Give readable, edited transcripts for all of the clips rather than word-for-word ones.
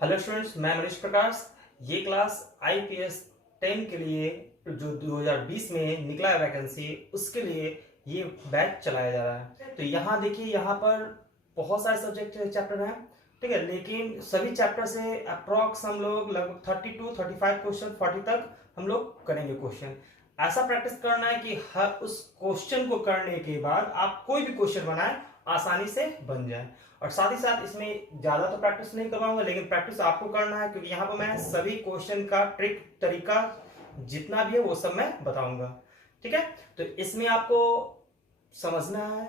Hello students, मैं मनीष प्रकाश। ये class IPS 10 के लिए जो 2020 में निकला है वैकेंसी, उसके लिए ये बैच चलाया जा रहा है। तो यहाँ देखिए, यहाँ पर बहुत सारे सब्जेक्ट चैप्टर हैं, ठीक है। लेकिन सभी चैप्टर से अप्रॉक्स हम लोग लगभग 32 35 क्वेश्चन 40 तक हम लोग करेंगे क्वेश्चन। ऐसा प्रैक्टिस करना है कि हर उस क्वेश्चन को करने के बाद आप कोई भी क्वेश्चन बनाए आसानी से बन जाए। और साथ ही साथ इसमें ज्यादा तो प्रैक्टिस नहीं करवाऊंगा, लेकिन प्रैक्टिस आपको करना है, क्योंकि यहाँ पर मैं सभी क्वेश्चन का ट्रिक तरीका जितना भी है वो सब मैं बताऊंगा, ठीक है। तो इसमें आपको समझना है,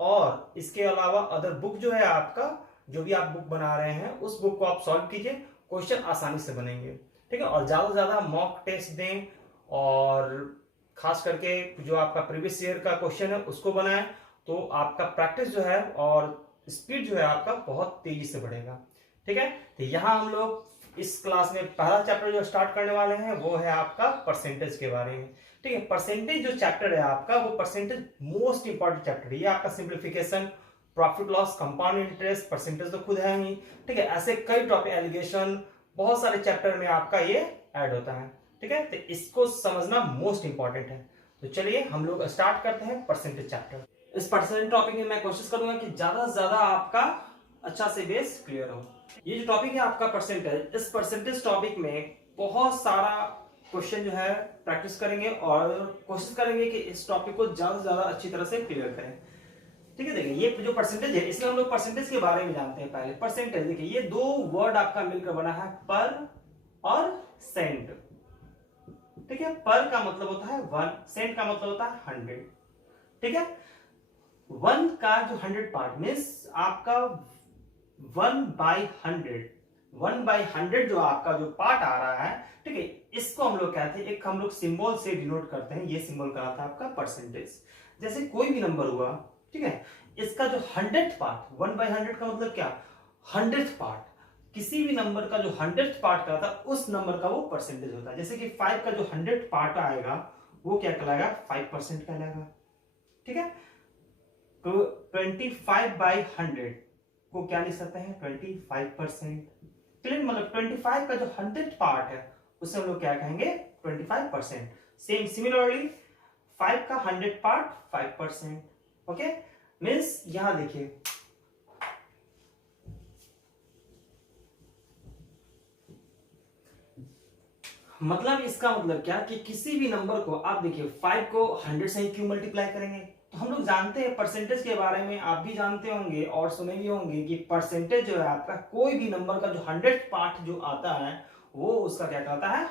और इसके अलावा अदर बुक जो है आपका, जो भी आप बुक बना रहे हैं उस बुक को आप सॉल्व कीजिए, क्वेश्चन आसानी से बनेंगे, ठीक है। और ज्यादा से ज्यादा मॉक टेस्ट दें, और खास करके जो आपका प्रीवियस ईयर का क्वेश्चन है उसको बनाएं, तो आपका प्रैक्टिस जो है और स्पीड जो है आपका बहुत तेजी से बढ़ेगा, ठीक है। तो यहाँ हम लोग इस क्लास में पहला चैप्टर जो स्टार्ट करने वाले हैं वो है आपका परसेंटेज के बारे में, ठीक है। परसेंटेज जो चैप्टर है आपका, वो परसेंटेज मोस्ट इंपॉर्टेंट चैप्टर है। ये आपका simplification, profit loss, compound interest, percentage तो खुद है ही, ठीक है। ऐसे कई टॉपिक, एलिगेशन, बहुत सारे चैप्टर में आपका ये ऐड होता है, ठीक है। तो इसको समझना मोस्ट इंपॉर्टेंट है। तो चलिए हम लोग स्टार्ट करते हैं परसेंटेज चैप्टर। इस परसेंटेज टॉपिक में मैं कोशिश करूंगा कि ज्यादा से ज्यादा आपका अच्छा से बेस क्लियर हो। ये जो टॉपिक है आपका परसेंटेज, इस परसेंटेज टॉपिक में बहुत सारा क्वेश्चन जो है प्रैक्टिस करेंगे, और कोशिश करेंगे कि इस टॉपिक को ज्यादा से ज्यादा अच्छी तरह से क्लियर करें, ठीक है। देखिए, ये जो परसेंटेज है, इसमें हम लोग परसेंटेज के बारे में जानते हैं। पहले परसेंटेज देखिए, ये दो वर्ड आपका मिलकर बना है, पर और सेंट, ठीक है। पर का मतलब होता है 1, सेंट का मतलब होता है 100, ठीक है। 1 का जो 100 पार्ट मीन्स आपका 1/100 जो आपका जो पार्ट आ रहा है, ठीक है, इसको हम लोग कहते हैं, एक हम लोग सिंबल से डिनोट करते हैं। ये सिंबल का आता है आपका परसेंटेज। जैसे कोई भी नंबर हुआ, ठीक है, इसका जो 100th पार्ट, 1/100 का मतलब क्या, 100th पार्ट, किसी भी नंबर का जो 100th पार्ट का था उस नंबर का वो परसेंटेज होता है। जैसे कि 5 का जो 100th पार्ट आएगा वो क्या कहलाएगा, 5% कहलाएगा, ठीक है। तो 25/100 को क्या लिख सकते हैं, 25%, क्लियर। मतलब 25 का जो 100th पार्ट है उसे हम लोग क्या कहेंगे, 25%। सेम सिमिलरली 5 का 100th पार्ट 5%, ओके। मीन्स यहां देखिए, मतलब इसका मतलब क्या कि किसी भी नंबर को आप देखिए, 5 को 100 से ही क्यों मल्टीप्लाई करेंगे। तो हम लोग जानते हैं परसेंटेज के बारे में, आप भी जानते होंगे और सुने भी होंगे कि परसेंटेज जो है आपका, कोई भी नंबर का जो 100th पार्ट जो आता है वो उसका क्या कहलाता है,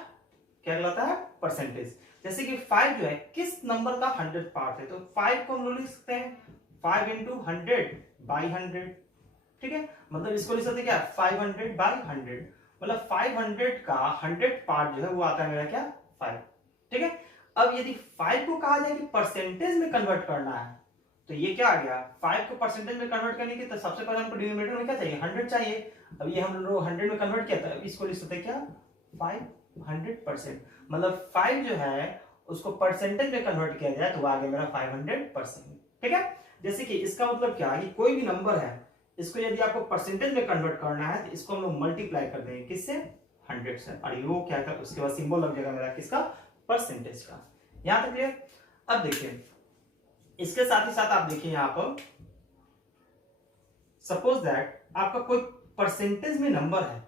क्या कहलाता है, परसेंटेज। जैसे कि 5 जो है किस नंबर का 100th पार्ट है, तो 5 को हम लोग लिख सकते हैं 5 × 100/100, ठीक है। मतलब इसको लिख सकते हैं क्या, 500/100, मतलब 500 का 100th पार्ट जो है वो आता है मेरा क्या, 5, ठीक है। अब यदि 5 को कहा जाए कि परसेंटेज में कन्वर्ट करना है, तो ये क्या आ गया, 5 को परसेंटेज में कन्वर्ट करने के तो सबसे पहले हमको डिनोमिनेटर में क्या चाहिए, 100 चाहिए। अब ये हम लोग 100 में कन्वर्ट किया था, अब इसको लिख सकते हैं क्या, 500%। मतलब 5 जो है उसको परसेंटेज में कन्वर्ट किया जाए तो वो आ गया मेरा 500%, ठीक है। जैसे कि इसका मतलब क्या है कि कोई भी नंबर है, इसको यदि आपको परसेंटेज में कन्वर्ट करना है तो इसको हम लोग मल्टीप्लाई कर देंगे किससे, 100 से, और वो क्या था, उसके बाद सिंबल लग जाएगा मेरा किसका, परसेंटेज का। यहां तक क्लियर। अब देखिए, इसके साथ ही साथ आप देखिए यहां पर, सपोज दैट आपका कोई परसेंटेज में नंबर है,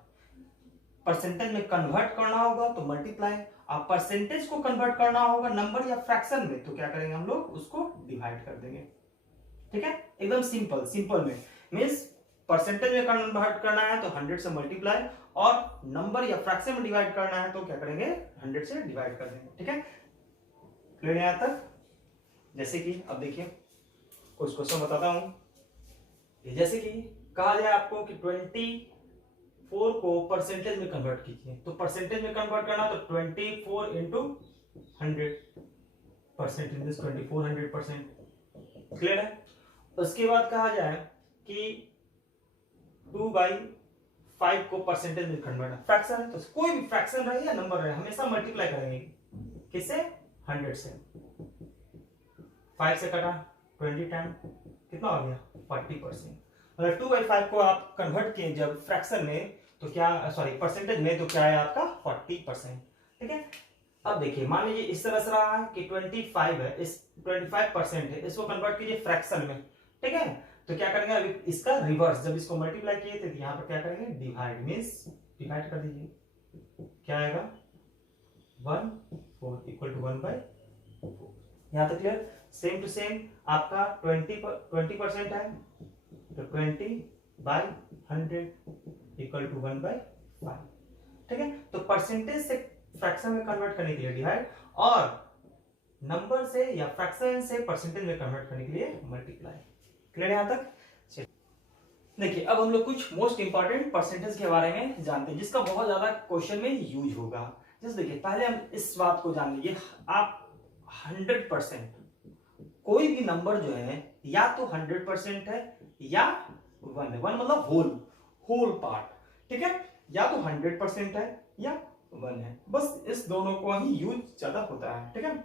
परसेंटेज में कन्वर्ट करना होगा तो मल्टीप्लाई, आप परसेंटेज को कन्वर्ट करना होगा नंबर या फ्रैक्शन में तो क्या करेंगे हम लोग, उसको डिवाइड कर देंगे, ठीक है। एकदम सिंपल, सिंपल में मींस परसेंटेज में कन्वर्ट करना है तो 100 से मल्टीप्लाई, और नंबर या फ्रैक्शन में डिवाइड करना है तो क्या करेंगे, 100 से डिवाइड कर देंगे, ठीक है। क्लियर यहां तक। जैसे कि अब देखिए कुछ क्वेश्चन बताता हूं। जैसे कि कहा जाए आपको कि 24 को परसेंटेज में कन्वर्ट कीजिए, तो परसेंटेज में कन्वर्ट करना तो 24 × 100 परसेंटेज, 2400%, क्लियर है। उसके बाद कहा जाए कि 2/5 को परसेंटेज में कन्वर्ट, फ्रैक्शन है तो कोई भी फ्रैक्शन रहे या नंबर रहे हमेशा मल्टीप्लाई करेंगे किससे, 100 से। 5 से कटा 20 टाइम कितना हो गया, 40%। मतलब 2/5 को आप कन्वर्ट किए जब फ्रैक्शन में तो क्या, सॉरी परसेंटेज में, तो क्या है आपका 40%। ठीक है, अब देखिए मान लीजिए इस तरह से रहा है कि 25 है, इस 25% है, इसको कन्वर्ट कीजिए फ्रैक्शन में। ठीक है, तो क्या करेंगे अभी इसका रिवर्स, जब इसको मल्टीप्लाई किए थे तो यहाँ पर क्या करेंगे डिवाइड, मीन्स डिवाइड कर दीजिए, क्या आएगा 1/4 इक्वल टू 1/4। यहाँ तक क्लियर। सेम टू सेम आपका 20% है तो 20/100 इक्वल टू 1/5। ठीक है, तो परसेंटेज से फ्रैक्शन में कन्वर्ट करने के लिए डिवाइड, और नंबर से या फ्रैक्शन से परसेंटेज में कन्वर्ट करने के लिए मल्टीप्लाई। क्लियर यहां तक। देखिए अब हम लोग कुछ मोस्ट इंपॉर्टेंट परसेंटेज के बारे में जानते हैं जिसका बहुत ज्यादा क्वेश्चन में यूज होगा। जैसे देखिए पहले हम इस बात को जान लीजिए, आप 100% कोई भी नंबर जो है या तो 100% है या 1 है, 1 मतलब होल पार्ट। ठीक है, या तो 100% है या 1 है, बस इस दोनों को ही यूज ज्यादा होता है। ठीक है,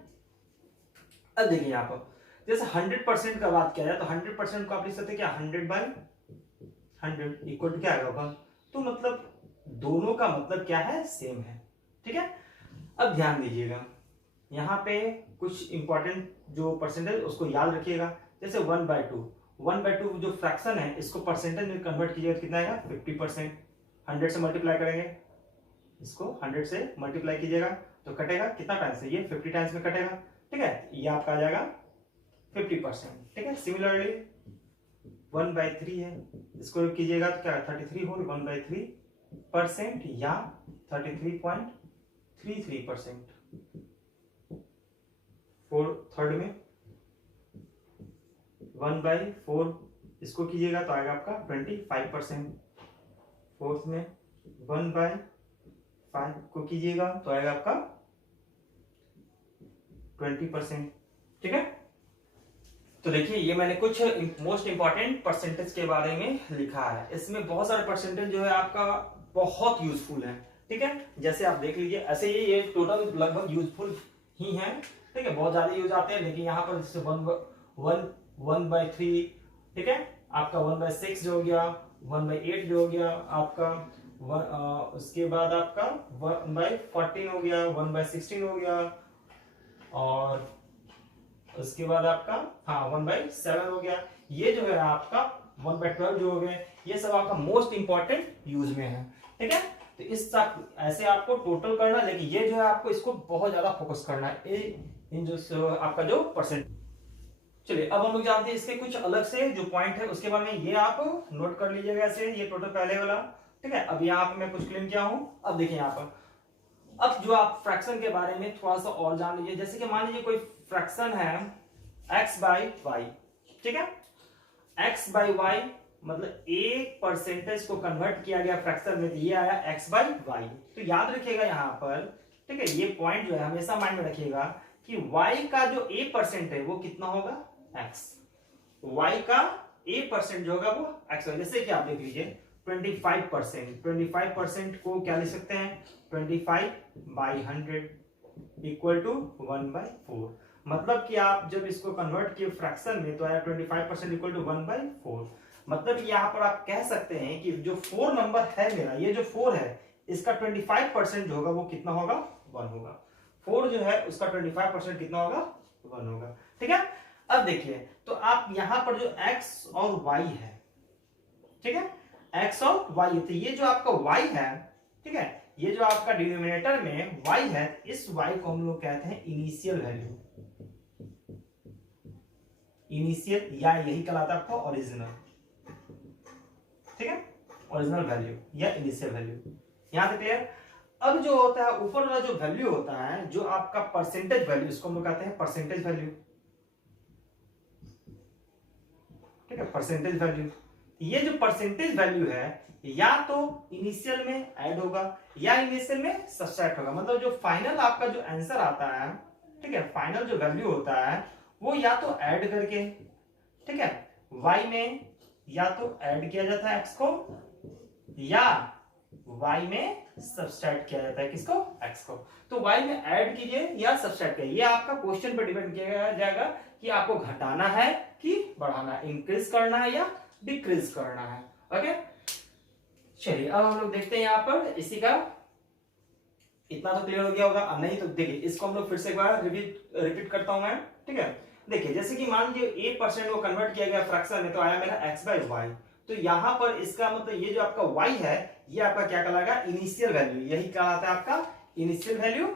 अब देखिए यहाँ पर जैसे 100% का बात किया जाए तो 100% को आप लिख सकते हैं क्या 100/100 इक्वल टू क्या होगा, तो मतलब दोनों का मतलब क्या है सेम है। ठीक है, अब ध्यान दीजिएगा यहाँ पे कुछ इंपॉर्टेंट जो परसेंटेज उसको याद रखिएगा। जैसे 1/2 जो फ्रैक्शन है इसको परसेंटेज में कन्वर्ट कीजिएगा तो कितना आएगा 50%। 100 से मल्टीप्लाई करेंगे, इसको 100 से मल्टीप्लाई कीजिएगा तो कटेगा कितना टाइम्स से, ये 50 टाइम्स में कटेगा। ठीक है, ये आपका आ जाएगा 50%। ठीक है, सिमिलरली 1/3 है, इसको कीजिएगा तो क्या 33 होल 1/3% या 33.33%। थर्ड में 1/4 इसको कीजिएगा तो आएगा आपका 25%। फोर्थ में 1/5 को कीजिएगा तो आएगा आपका 20%। ठीक है, तो देखिए ये मैंने कुछ मोस्ट इंपॉर्टेंट परसेंटेज के बारे में लिखा है। इसमें बहुत सारे परसेंटेज जो है आपका बहुत यूजफुल है। ठीक है, जैसे आप देख लीजिए ऐसे ये टोटल लगभग यूजफुल ही है। ठीक है, बहुत ज्यादा यूज आते हैं, लेकिन यहाँ पर जैसे 1/3, ठीक है, आपका 1/6 जो हो गया, 1/8 जो हो गया आपका, उसके बाद आपका 1/14 हो गया, 1/16 हो गया, और उसके बाद आपका 1/7 हो गया। ये जो है आपका 1/12 जो हो गए, ये सब आपका मोस्ट इंपॉर्टेंट यूज में है। ठीक है, तो इस ऐसे आपको टोटल करना, लेकिन ये जो है आपको इसको बहुत ज्यादा फोकस करना है इन जो आपका जो परसेंट। चलिए अब हम लोग जानते हैं इसके कुछ अलग से जो पॉइंट है उसके बारे में, ये आप नोट कर लीजिएगा ऐसे, ये टोटल पहले वाला। ठीक है, अब यहाँ पे मैं कुछ क्लीन किया हूं। अब देखिए यहाँ पर अब जो आप फ्रैक्शन के बारे में थोड़ा सा और जान लीजिए। जैसे कि मान लीजिए कोई फ्रैक्शन है x/y। ठीक है, x/y मतलब एक परसेंटेज को कन्वर्ट किया गया फ्रैक्शन में, तो ये आया x/y। तो याद रखिएगा यहाँ पर, ठीक है, ये पॉइंट जो है हमेशा माइंड में रखिएगा कि y का जो a% है वो कितना होगा x, y का a% जो होगा वो x होगा। जैसे कि आप देख लीजिए 25% को क्या लिख सकते हैं 25/100 इक्वल टू 1/4। मतलब कि आप जब इसको कन्वर्ट किए फ्रैक्शन में तो आया 25% इक्वल टू 1/4। मतलब यहाँ पर आप कह सकते हैं कि जो 4 नंबर है मेरा, ये जो 4 है इसका 25% जो होगा वो कितना होगा 1 होगा। 4 जो है उसका 25% कितना होगा 1 होगा। ठीक है, अब देखिए तो आप यहाँ पर जो x और y है, ठीक है, x और y है, तो ये जो आपका y है, ठीक है, ये जो आपका डिनोमिनेटर में y है, इस y को हम लोग कहते हैं इनिशियल वैल्यू। इनिशियल या यही कहलाता है आपका ओरिजिनल। ठीक है, ओरिजिनल वैल्यू या इनिशियल वैल्यू। यहां तक क्लियर। अब जो होता है ऊपर वाला जो वैल्यू होता है, जो आपका परसेंटेज वैल्यू, इसको हम लोग कहते हैं परसेंटेज वैल्यू। ठीक है, परसेंटेज वैल्यू, ये जो परसेंटेज वैल्यू है या तो इनिशियल में ऐड होगा या इनिशियल में सब्ट्रैक्ट होगा। मतलब जो फाइनल आपका जो आंसर आता है, ठीक है, फाइनल जो वैल्यू होता है वो या तो ऐड करके, ठीक है, y में या तो ऐड किया जाता है x को, या y में सब्ट्रैक्ट किया जाता है किसको x को। तो y में ऐड कीजिए या सब्ट्रैक्ट कीजिए, ये आपका क्वेश्चन पर डिपेंड किया जाएगा कि आपको घटाना है कि बढ़ाना है, इंक्रीज करना है या डिक्रीज करना है। ओके, चलिए अब हम लोग देखते हैं यहाँ पर इसी का, इतना तो क्लियर हो गया होगा। अब नहीं तो देखिए इसको हम लोग फिर से एक बार रिपीट करता हूं मैं, ठीक है। देखिए जैसे कि मान लीजिए 8% वो कन्वर्ट किया गया फ्रैक्शन में, तो आया मेरा x बाई वाई। तो यहाँ पर इसका मतलब ये जो आपका y है, ये आपका क्या कहलाएगा, इनिशियल वैल्यू, यही कहलाता है आपका इनिशियल वैल्यू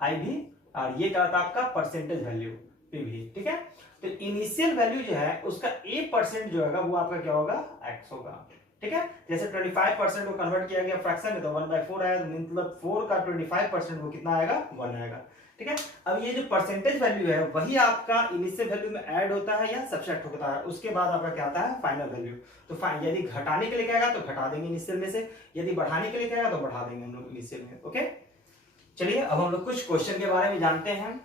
आई भी, और ये कहलाता है आपका परसेंटेज वैल्यू पी भी, ठीक है। तो इनिशियल वैल्यू जो है उसका 8% जो होगा वो आपका क्या होगा, x होगा, ठीक है। जैसे 25% को कन्वर्ट किया गया फ्रैक्शन में, तो 1/4 आया, मतलब 4 का 25% वो कितना आएगा, 1 आएगा, ठीक है। अब ये जो परसेंटेज वैल्यू है वही आपका इनिशियल वैल्यू में ऐड होता है या सब्ट्रैक्ट होता है, उसके बाद आपका क्या आता है, फाइनल वैल्यू। तो यदि घटाने के लिए कहेगा तो घटा देंगे इनिशियल में से, यदि बढ़ाने के लिए कहेगा तो बढ़ा देंगे हम लोग इनिशियल में। ओके, चलिए अब हम लोग कुछ क्वेश्चन के बारे में जानते हैं,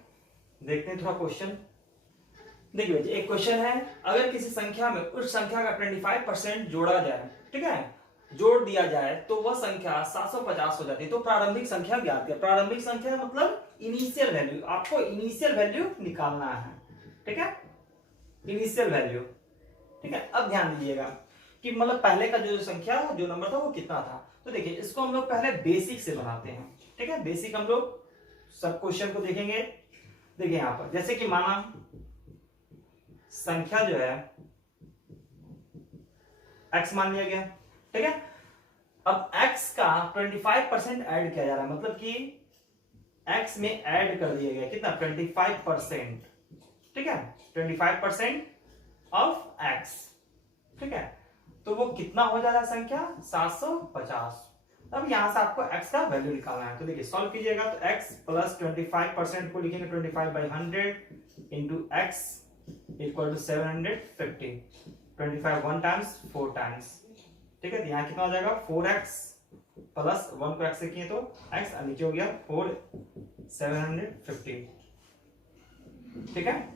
देखते हैं थोड़ा क्वेश्चन। देखिए एक क्वेश्चन है, अगर किसी संख्या में उस संख्या का 25% जोड़ा जाए, ठीक है, जोड़ दिया जाए तो वह संख्या 750 हो जाती है। तो प्रारंभिक संख्या ज्ञात करें। प्रारंभिक संख्या मतलब इनिशियल वैल्यू, आपको इनिशियल वैल्यू निकालना है, ठीक है, इनिशियल वैल्यू, ठीक है। अब ध्यान दीजिएगा कि मतलब पहले का जो संख्या, जो नंबर था वो कितना था। तो देखिए इसको हम लोग पहले बेसिक से बनाते हैं, ठीक है। बेसिक हम लोग सब क्वेश्चन को देखेंगे। देखिए यहां पर जैसे कि माना संख्या जो है x मान लिया गया, ठीक है। अब x का 25% ऐड किया जा रहा है, मतलब कि x में ऐड कर दिया गया कितना, 25%, ठीक है, 25% ऑफ x, ठीक है। तो वो कितना हो जा रहा है संख्या, 750। अब यहां से आपको x का वैल्यू निकालना है। तो देखिए सॉल्व कीजिएगा तो x प्लस 25% को लिखेंगे 25/100 into x equal to 750, 25 1 times 4 times, ठीक है। तो यहाँ कितना हो जाएगा, 4x प्लस 1 को x से किए तो x, नीचे हो गया 4 750, ठीक है।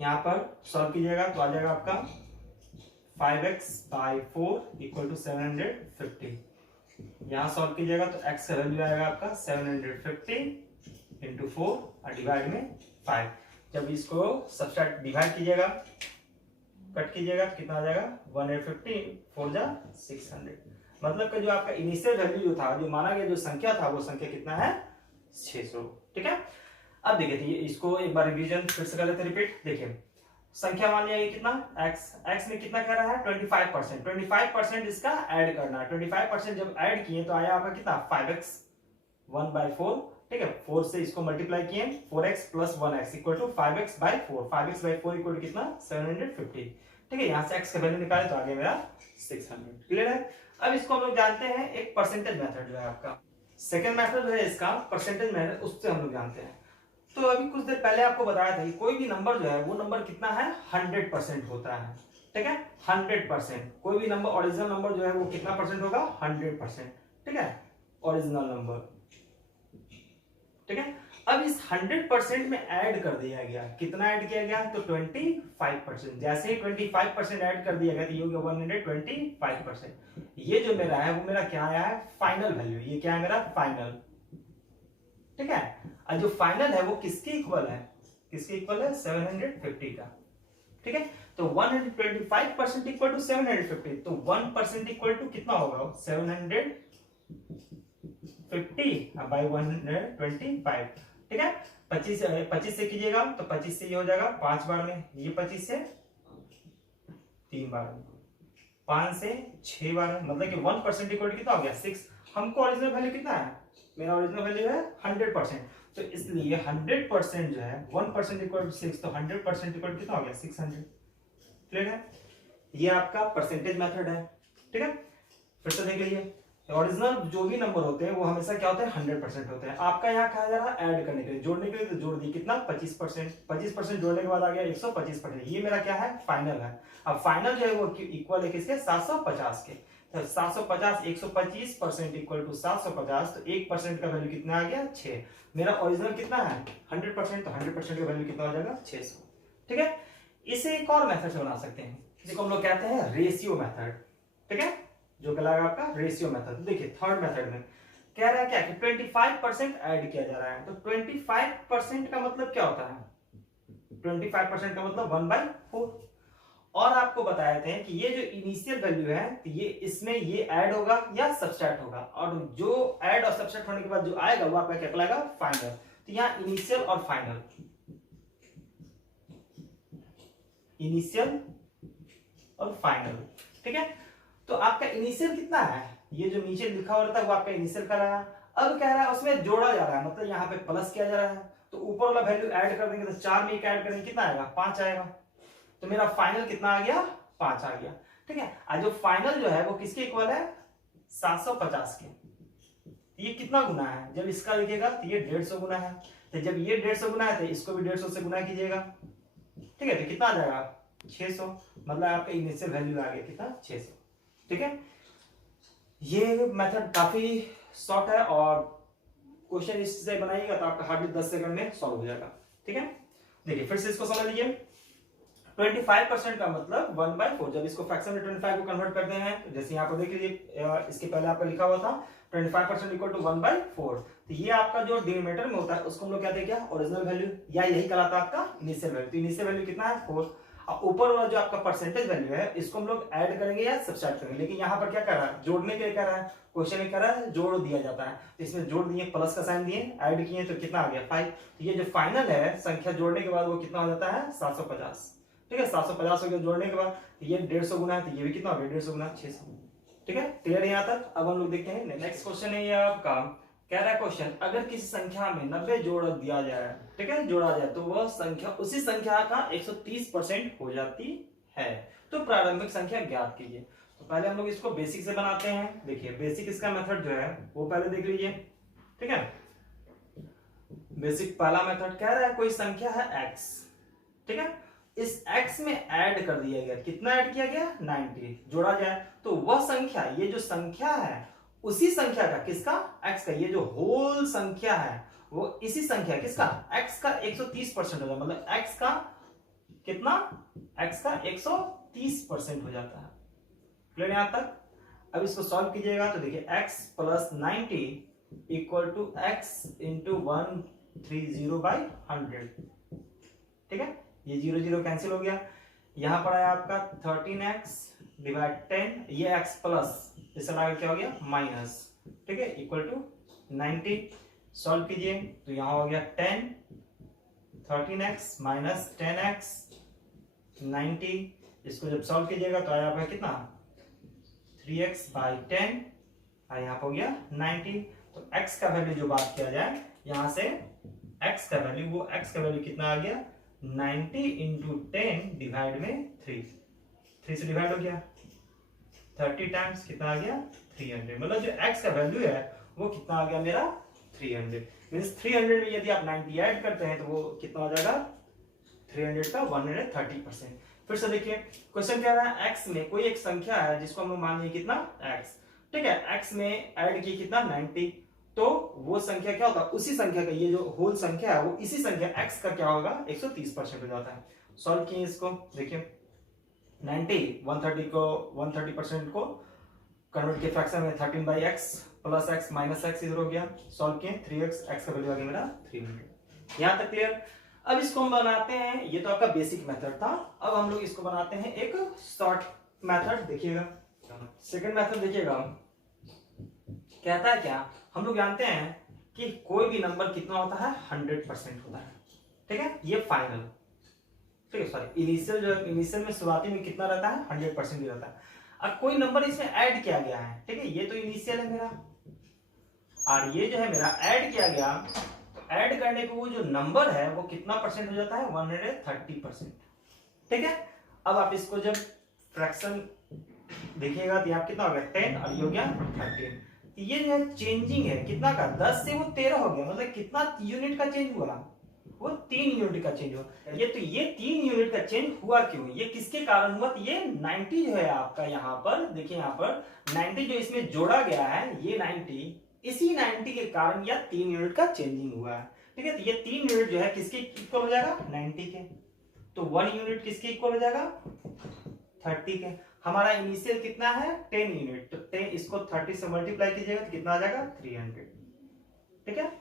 यहाँ पर सॉल्व कीजिएगा तो आ जाएगा आपका 5x/4 इक्वल टू 750। यहाँ सॉल्व कीजिएगा तो x का वैल्यू आएगा आपका 750 इंटू 4 और डिवाइड में 5। जब इसको सब्ट्रैक्ट डिवाइड कीजिएगा, कट कीजिएगा तो कितना आ जाएगा, 150 4 जा 600। मतलब कि जो आपका इनिशियल वैल्यू जो था, जो माना गया जो संख्या था, वो संख्या कितना है, 600, ठीक है। अब देखिए इसको एक बार रिवीजन फिर से कर लेते हैं, रिपीट। देखिए संख्या मान लिया ये कितना, x में कितना कर रहा है, 25%, 25% इसका ऐड करना है। 25% जब ऐड किए तो आया आपका कितना, 5x 1/4, ठीक है। 4 से इसको मल्टीप्लाई किए, 4x plus 1x equal to 5x/4, 5x/4 equal to कितना, 750, ठीक है। यहां से x का वैल्यू निकाले तो आगे मेरा 600, क्लियर है। अब इसको हम लोग जानते हैं एक परसेंटेज मेथड जो है आपका, सेकंड मेथड जो है इसका परसेंटेज मेथड, उससे हम लोग जानते हैं। तो अभी कुछ देर पहले आपको बताया था कि कोई भी नंबर जो है वो नंबर कितना है, 100% होता है, ठीक है, 100%। कोई भी नंबर, ओरिजिनल नंबर जो है वो कितना परसेंट होगा, 100%, ठीक है, ओरिजिनल नंबर, ठीक है। अब इस 100% में ऐड कर दिया गया, कितना ऐड किया गया, तो 25%। जैसे ही 25% ऐड कर दिया गया तो ये हो गया 125%। ये जो मेरा है वो मेरा क्या आया है, फाइनल वैल्यू, ये क्या है मेरा फाइनल, ठीक है। और जो फाइनल है वो किसके इक्वल है, किसके इक्वल है, 750 का, ठीक है। तो 125% इक्वल टू 750, तो 1% इक्वल टू कितना होगा, 750/125, ठीक है। 25 से कीजिएगा तो 25 से ये हो जाएगा 5 बार में, ये 25 से 3 बार में, 5 से 6 बार में, मतलब कि 1% इक्वल टू कितना हो गया, 6। हमको ओरिजिनल वैल्यू कितना है, मेरा ओरिजिनल वैल्यू है 100%, तो इसलिए 100% जो है 1% इक्वल टू 6, तो 100% इक्वल टू कितना हो गया, 600, क्लियर है। ये आपका परसेंटेज मेथड है, ठीक है। फिर से देख लीजिए, ओरिजिनल जो भी नंबर होते हैं वो हमेशा क्या होते हैं, 100% होते हैं। आपका यहाँ कहा जा रहा है ऐड करने के लिए, जोड़ने के लिए, तो जोड़ दी कितना, 25%, 25% जोड़ने के बाद आ गया 125%। ये मेरा क्या है, फाइनल है। अब फाइनल जो है वो इक्वल है किसके, 750 के। तो 750 125% इक्वल टू 750, तो 1% का वैल्यू कितना आ गया, 6। मेरा ओरिजिनल कितना है, 100%, तो 100% का वैल्यू कितना हो जाएगा, 600, ठीक है। इसे एक और मेथड से बना सकते हैं, जिसको हम लोग कहते हैं रेशियो मेथड, ठीक है, जो कहलाएगा आपका रेशियो मेथड। देखिए थर्ड मेथड में कह रहा है क्या, कि 25% ऐड किया जा रहा है। तो 25% का मतलब क्या होता है, 25% का मतलब 1/4। और आपको बताए थे कि ये जो इनिशियल वैल्यू है तो ये इसमें ये ऐड होगा या सब्सट्रैक्ट होगा, और जो ऐड और सब्सट्रैक्ट होने के बाद जो आएगा वो आपका क्या कहलाएगा, फाइनल। तो यहाँ इनिशियल और फाइनल, इनिशियल और फाइनल, ठीक है। तो आपका इनिशियल कितना है, ये जो नीचे लिखा हुआ रहता है वो आपका इनिशियल का रहा। अब कह रहा है उसमें जोड़ा जा रहा है, मतलब यहाँ पे प्लस किया जा रहा है, तो ऊपर वाला वैल्यू ऐड कर देंगे तो 4 में एक ऐड करेंगे कितना आएगा, 5 आएगा। तो मेरा फाइनल कितना आ गया, 5 आ गया, ठीक है। आज जो फाइनल जो है वो किसके इक्वल है, 750 के। ये कितना गुना है, जब इसका लिखिएगा तो ये 150 गुना है, तो जब ये 150 गुना है तो इसको भी 150 से गुना कीजिएगा, ठीक है। तो कितना आ जाएगा, 600, मतलब आपका इनिशियल वैल्यू आ गया कितना, 600, ठीक है। ये मेथड काफी शॉर्ट है और क्वेश्चन इससे बनाइएगा तो आपका हार्डली 10 सेकंड में सॉल्व हो जाएगा, ठीक है। देखिए फिर से इसको समझ लीजिए, 25% का मतलब 1/4। जब इसको फ्रैक्शन में 25 को कन्वर्ट करते हैं तो जैसे यहाँ पर देख लीजिए, इसके पहले आपका लिखा हुआ था 25% इक्वल टू 1/4। तो ये आपका जो डिनोमिनेटर में होता है उसको हम लोग कहते हैं क्या, ओरिजिनल वैल्यू, या यही कहलाता है आपका इनिशियल वैल्यू। तो इनिशियल वैल्यू कितना है, 4। अब ऊपर वाला जो आपका परसेंटेज वैल्यू है इसको हम लोग ऐड करेंगे या सब्सट्रैक्ट करेंगे, लेकिन यहाँ पर क्या कर रहा है, जोड़ने के लिए कर रहा है, क्वेश्चन में कर रहा है जोड़ दिया जाता है, तो इसमें जोड़ दिए, प्लस का साइन दिए, ऐड किए तो कितना आ गया, 5। तो ये जो फाइनल है संख्या जोड़ने के बाद वो कितना हो जाता है, 750, ठीक है। 750 हो गया जोड़ने के बाद, तो ये 150 गुना है तो ये भी कितना हो गया, 150 गुना 600, ठीक है। क्लियर है यहाँ तक। अब हम लोग देखते हैं नेक्स्ट क्वेश्चन है, ये आपका कह रहा है क्वेश्चन, अगर किसी संख्या में 90 जोड़ दिया जाए, ठीक है, जोड़ा जाए तो वह संख्या उसी संख्या का 130% हो जाती है, तो प्रारंभिक संख्या ज्ञात कीजिए। तो पहले हम लोग इसको बेसिक से बनाते हैं। देखिए बेसिक इसका मेथड जो है वो पहले देख लीजिए, ठीक है। बेसिक पहला मेथड कह रहा है कोई संख्या है x, ठीक है, इस x में ऐड कर दिया गया, कितना ऐड किया गया, 90, जोड़ा जाए तो वह संख्या, ये जो संख्या है उसी संख्या का, किसका, x का, ये जो होल संख्या है वो इसी संख्या किसका, x का 130% होगा, मतलब x का कितना, x का 130% हो जाता है। क्लियर यहां तक। अब इसको सॉल्व कीजिएगा तो देखिए x plus 90 equal to x into 130/100, ठीक है। ये 0 0 कैंसिल हो गया, यहां पर आया आपका 13x डिवाइड 10, ये x प्लस इससे आगे क्या हो गया माइनस, ठीक है, इक्वल टू 90। सॉल्व कीजिए तो यहां हो गया 10, 13x माइनस 10x 90। इसको जब सॉल्व कीजिएगा तो आया आपका कितना, 3x/10, यहाँ हो गया 90। तो x का वैल्यू जो बात किया जाए यहां से x का वैल्यू, वो x का वैल्यू कितना आ गया, 90 इंटू 10 डिवाइड में 3 से डिवाइड हो गया, 30 टाइम्स कितना आ गया, 300। मतलब जो x का वैल्यू है वो कितना आ गया मेरा, 300। मींस 300 में यदि आप 90 ऐड करते हैं तो वो कितना हो जाएगा, 300 का 130%। फिर से देखिए क्वेश्चन कह रहा है x में कोई एक संख्या है जिसको हम लोग मान लिए कितना, x, ठीक है, x में ऐड किया कितना, 90, तो वो संख्या क्या होता है, उसी संख्या का, ये जो होल संख्या है वो इसी संख्या x का क्या होगा, 130% हो जाता है। सॉल्व किए इसको, देखिए 90 130% को कन्वर्ट किया फ्रैक्शन में, 13/x plus x minus x इधर हो गया, सॉल्व किए 3x, x का वैल्यू आ गया मेरा 300। यहां तक क्लियर। अब इसको हम बनाते हैं, ये तो आपका बेसिक मेथड था, अब हम लोग इसको बनाते हैं एक शॉर्ट मेथड। देखिएगा सेकंड मेथड, देखिएगा कहता है क्या, हम लोग जानते हैं कि कोई भी नंबर कितना होता है, 100% होता है, ठीक है, ये फाइनल, ठीक है, सॉरी इनिशियल, जो इनिशियल में शुरुआती में कितना रहता है, 100% ही रहता है। अब कोई नंबर इसमें ऐड किया गया है, ठीक है, ये तो इनिशियल है मेरा, और ये जो है मेरा ऐड किया गया, तो ऐड करने पे वो जो नंबर है वो कितना परसेंट हो जाता है, 130%, ठीक है। अब आप इसको जब फ्रैक्शन देखिएगा तो आप कितना हो गया, 10 और ये हो गया 13। ये जो है चेंजिंग है कितना का, 10 से वो 13 हो गया, मतलब कितना यूनिट का चेंज हुआ, वो 3 यूनिट का चेंज हुआ। ये तो ये 3 यूनिट का चेंज हुआ क्यों, ये किसके कारण हुआ, तो ये 90 जो है आपका, यहाँ पर देखिए, यहाँ पर 90 जो इसमें जोड़ा गया है, ये 90, इसी 90 के कारण यह 3 यूनिट का चेंजिंग हुआ है, ठीक है। तो ये 3 यूनिट जो है किसके इक्वल हो जाएगा, 90 के, तो 1 यूनिट किसके इक्वल हो जाएगा, 30 के। हमारा इनिशियल कितना है, 10 यूनिट, तो 10 इसको 30 से मल्टीप्लाई कीजिएगा तो कितना आ जाएगा, 300, ठीक है।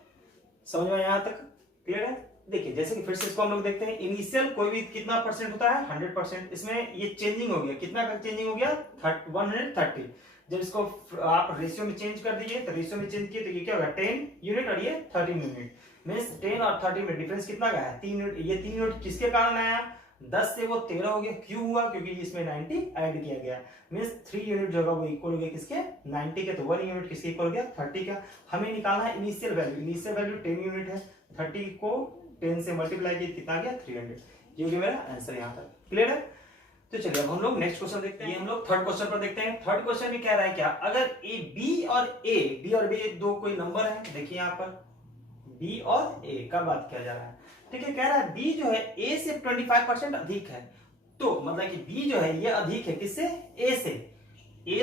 समझ में यहां तक क्लियर है। देखिए जैसे कि फिर से इसको हम लोग देखते हैं, इनिशियल कोई भी कितना परसेंट होता है 100%, इसमें ये चेंजिंग हो गया, कितना का चेंजिंग हो गया 130। जब इसको आप रेशियो में चेंज कर दीजिए, तो रेशियो में चेंज किए तो ये क्या होगा 10 यूनिट और ये 13 यूनिट, मींस 10 और 30 में डिफरेंस कितना का है 3 यूनिट। ये 3 यूनिट किसके कारण आया, 10 से वो 13 हो गया, क्यों हुआ, क्योंकि इसमें 90 ऐड किया गया, मींस 3 यूनिट जो होगा वो इक्वल हो गया किसके 90 के, तो 1 यूनिट किसके इक्वल हो गया 30 का। हमें निकालना है initial value, initial value 10 unit है, 30 को 10 से मल्टीप्लाई किया कितना आ गया 300, ये हो गया मेरा आंसर यहाँ तक। क्लियर है? तो चलिए अब हम लोग नेक्स्ट क्वेश्चन देखते हैं। ये हम लोग थर्ड क्वेश्चन पर देखते हैं। थर्ड क्वेश्चन में कह रहा है क्या, अगर ए बी और बी दो कोई नंबर है, देखिए यहाँ पर बी और ए का बात किया जा रहा है, ठीक है। कह रहा है बी जो है ए से 25% अधिक है, तो मतलब कि बी जो है ये अधिक है किससे, ए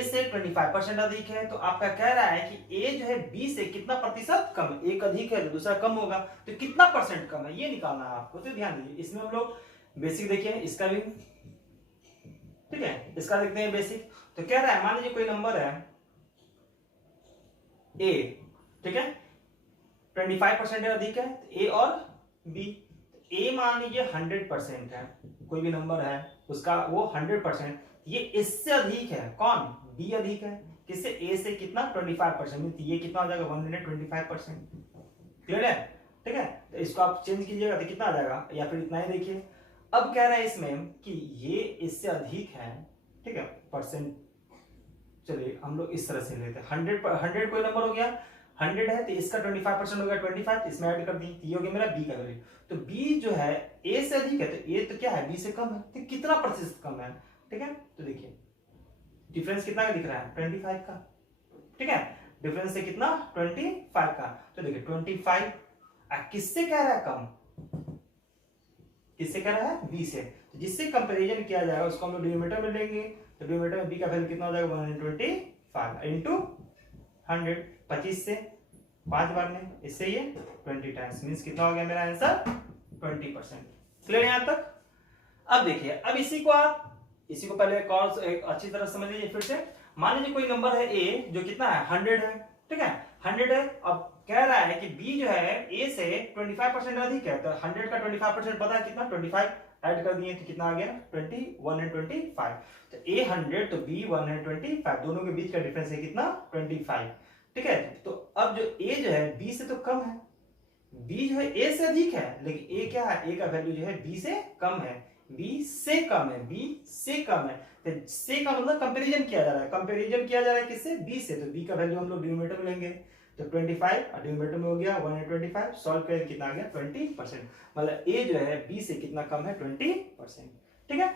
से 25% अधिक है, तो आपका कह रहा है कि ए जो है बी से कितना प्रतिशत कम है, एक अधिक है तो दूसरा कम होगा, तो कितना परसेंट कम है ये निकालना है आपको। तो ध्यान दीजिए, इसमें हम लोग बेसिक देखिए, इसका भी ठीक है, इसका देखते हैं बेसिक। तो कह रहा है मान लीजिए कोई नंबर है ए, ठीक है, 25% अधिक है, ए और बी। ए मान लीजिए 100% है, कोई भी नंबर है उसका वो 100%, ये इससे अधिक है, कौन, बी अधिक है किससे, ए से कितना 25%, ये कितना हो जाएगा 125%। क्लियर है? ठीक है, तो इसको आप चेंज कीजिएगा तो कितना आ जाएगा, या फिर इतना ही देखिए। अब कह रहा है इसमें कि ये इससे अधिक है, ठीक है, परसेंट। चलिए हम लोग इस तरह से लेते हैं, 100 कोई नंबर हो गया, 100 है तो इसका 25% हो गया 25, इसमें ऐड कर दी, ये हो गया मेरा बी का वैल्यू। तो बी जो है ए से अधिक है, तो ए तो क्या है बी से कम है, तो कितना प्रतिशत कम है, ठीक है। तो देखिए डिफरेंस कितना का दिख रहा है 25 का, ठीक है, डिफरेंस से कितना 25 का। तो देखिए 25 किससे कह रहा है कम, किससे कह रहा है बी से, तो जिससे कंपैरिजन किया जाएगा उसको हम लोग डिनोमिनेटर में लेंगे, तो डिनोमिनेटर में बी का वैल्यू कितना हो जाएगा 125 इंटू 100, 25 से 5 बार में, इससे ये 20 टाइम्स, मींस कितना हो गया मेरा आंसर 20%। क्लियर यहां तक? अब देखिए, अब इसी को पहले एक और अच्छी तरह समझ लीजिए फिर से। मान लीजिए कोई नंबर है ए जो कितना है 100 है, ठीक है, 100 है। अब कह रहा है कि बी जो है ए से 25% अधिक है, तो 100 का 25% पता है कितना 25 ऐड कर दिए तो कितना आ गया 125। तो ए 100 तो बी 125, दोनों के बीच का डिफरेंस है कितना 25, ठीक है। तो अब जो ए जो है बी से तो कम है, बी जो है ए से अधिक है, लेकिन ए क्या है, ए का वैल्यू जो है बी से कम है, बी से कम है, बी से कम है। तो से का मतलब कंपैरिजन किया जा रहा है, कंपैरिजन किया जा रहा है किससे, बी से, तो बी का वैल्यू हम लोग डिनोमिनेटर में लेंगे, तो 25 और डिनोमिनेटर में हो गया 125, सॉल्व करके कितना आ गया 20%, मतलब ए जो है बी से कितना कम है 20%, ठीक है।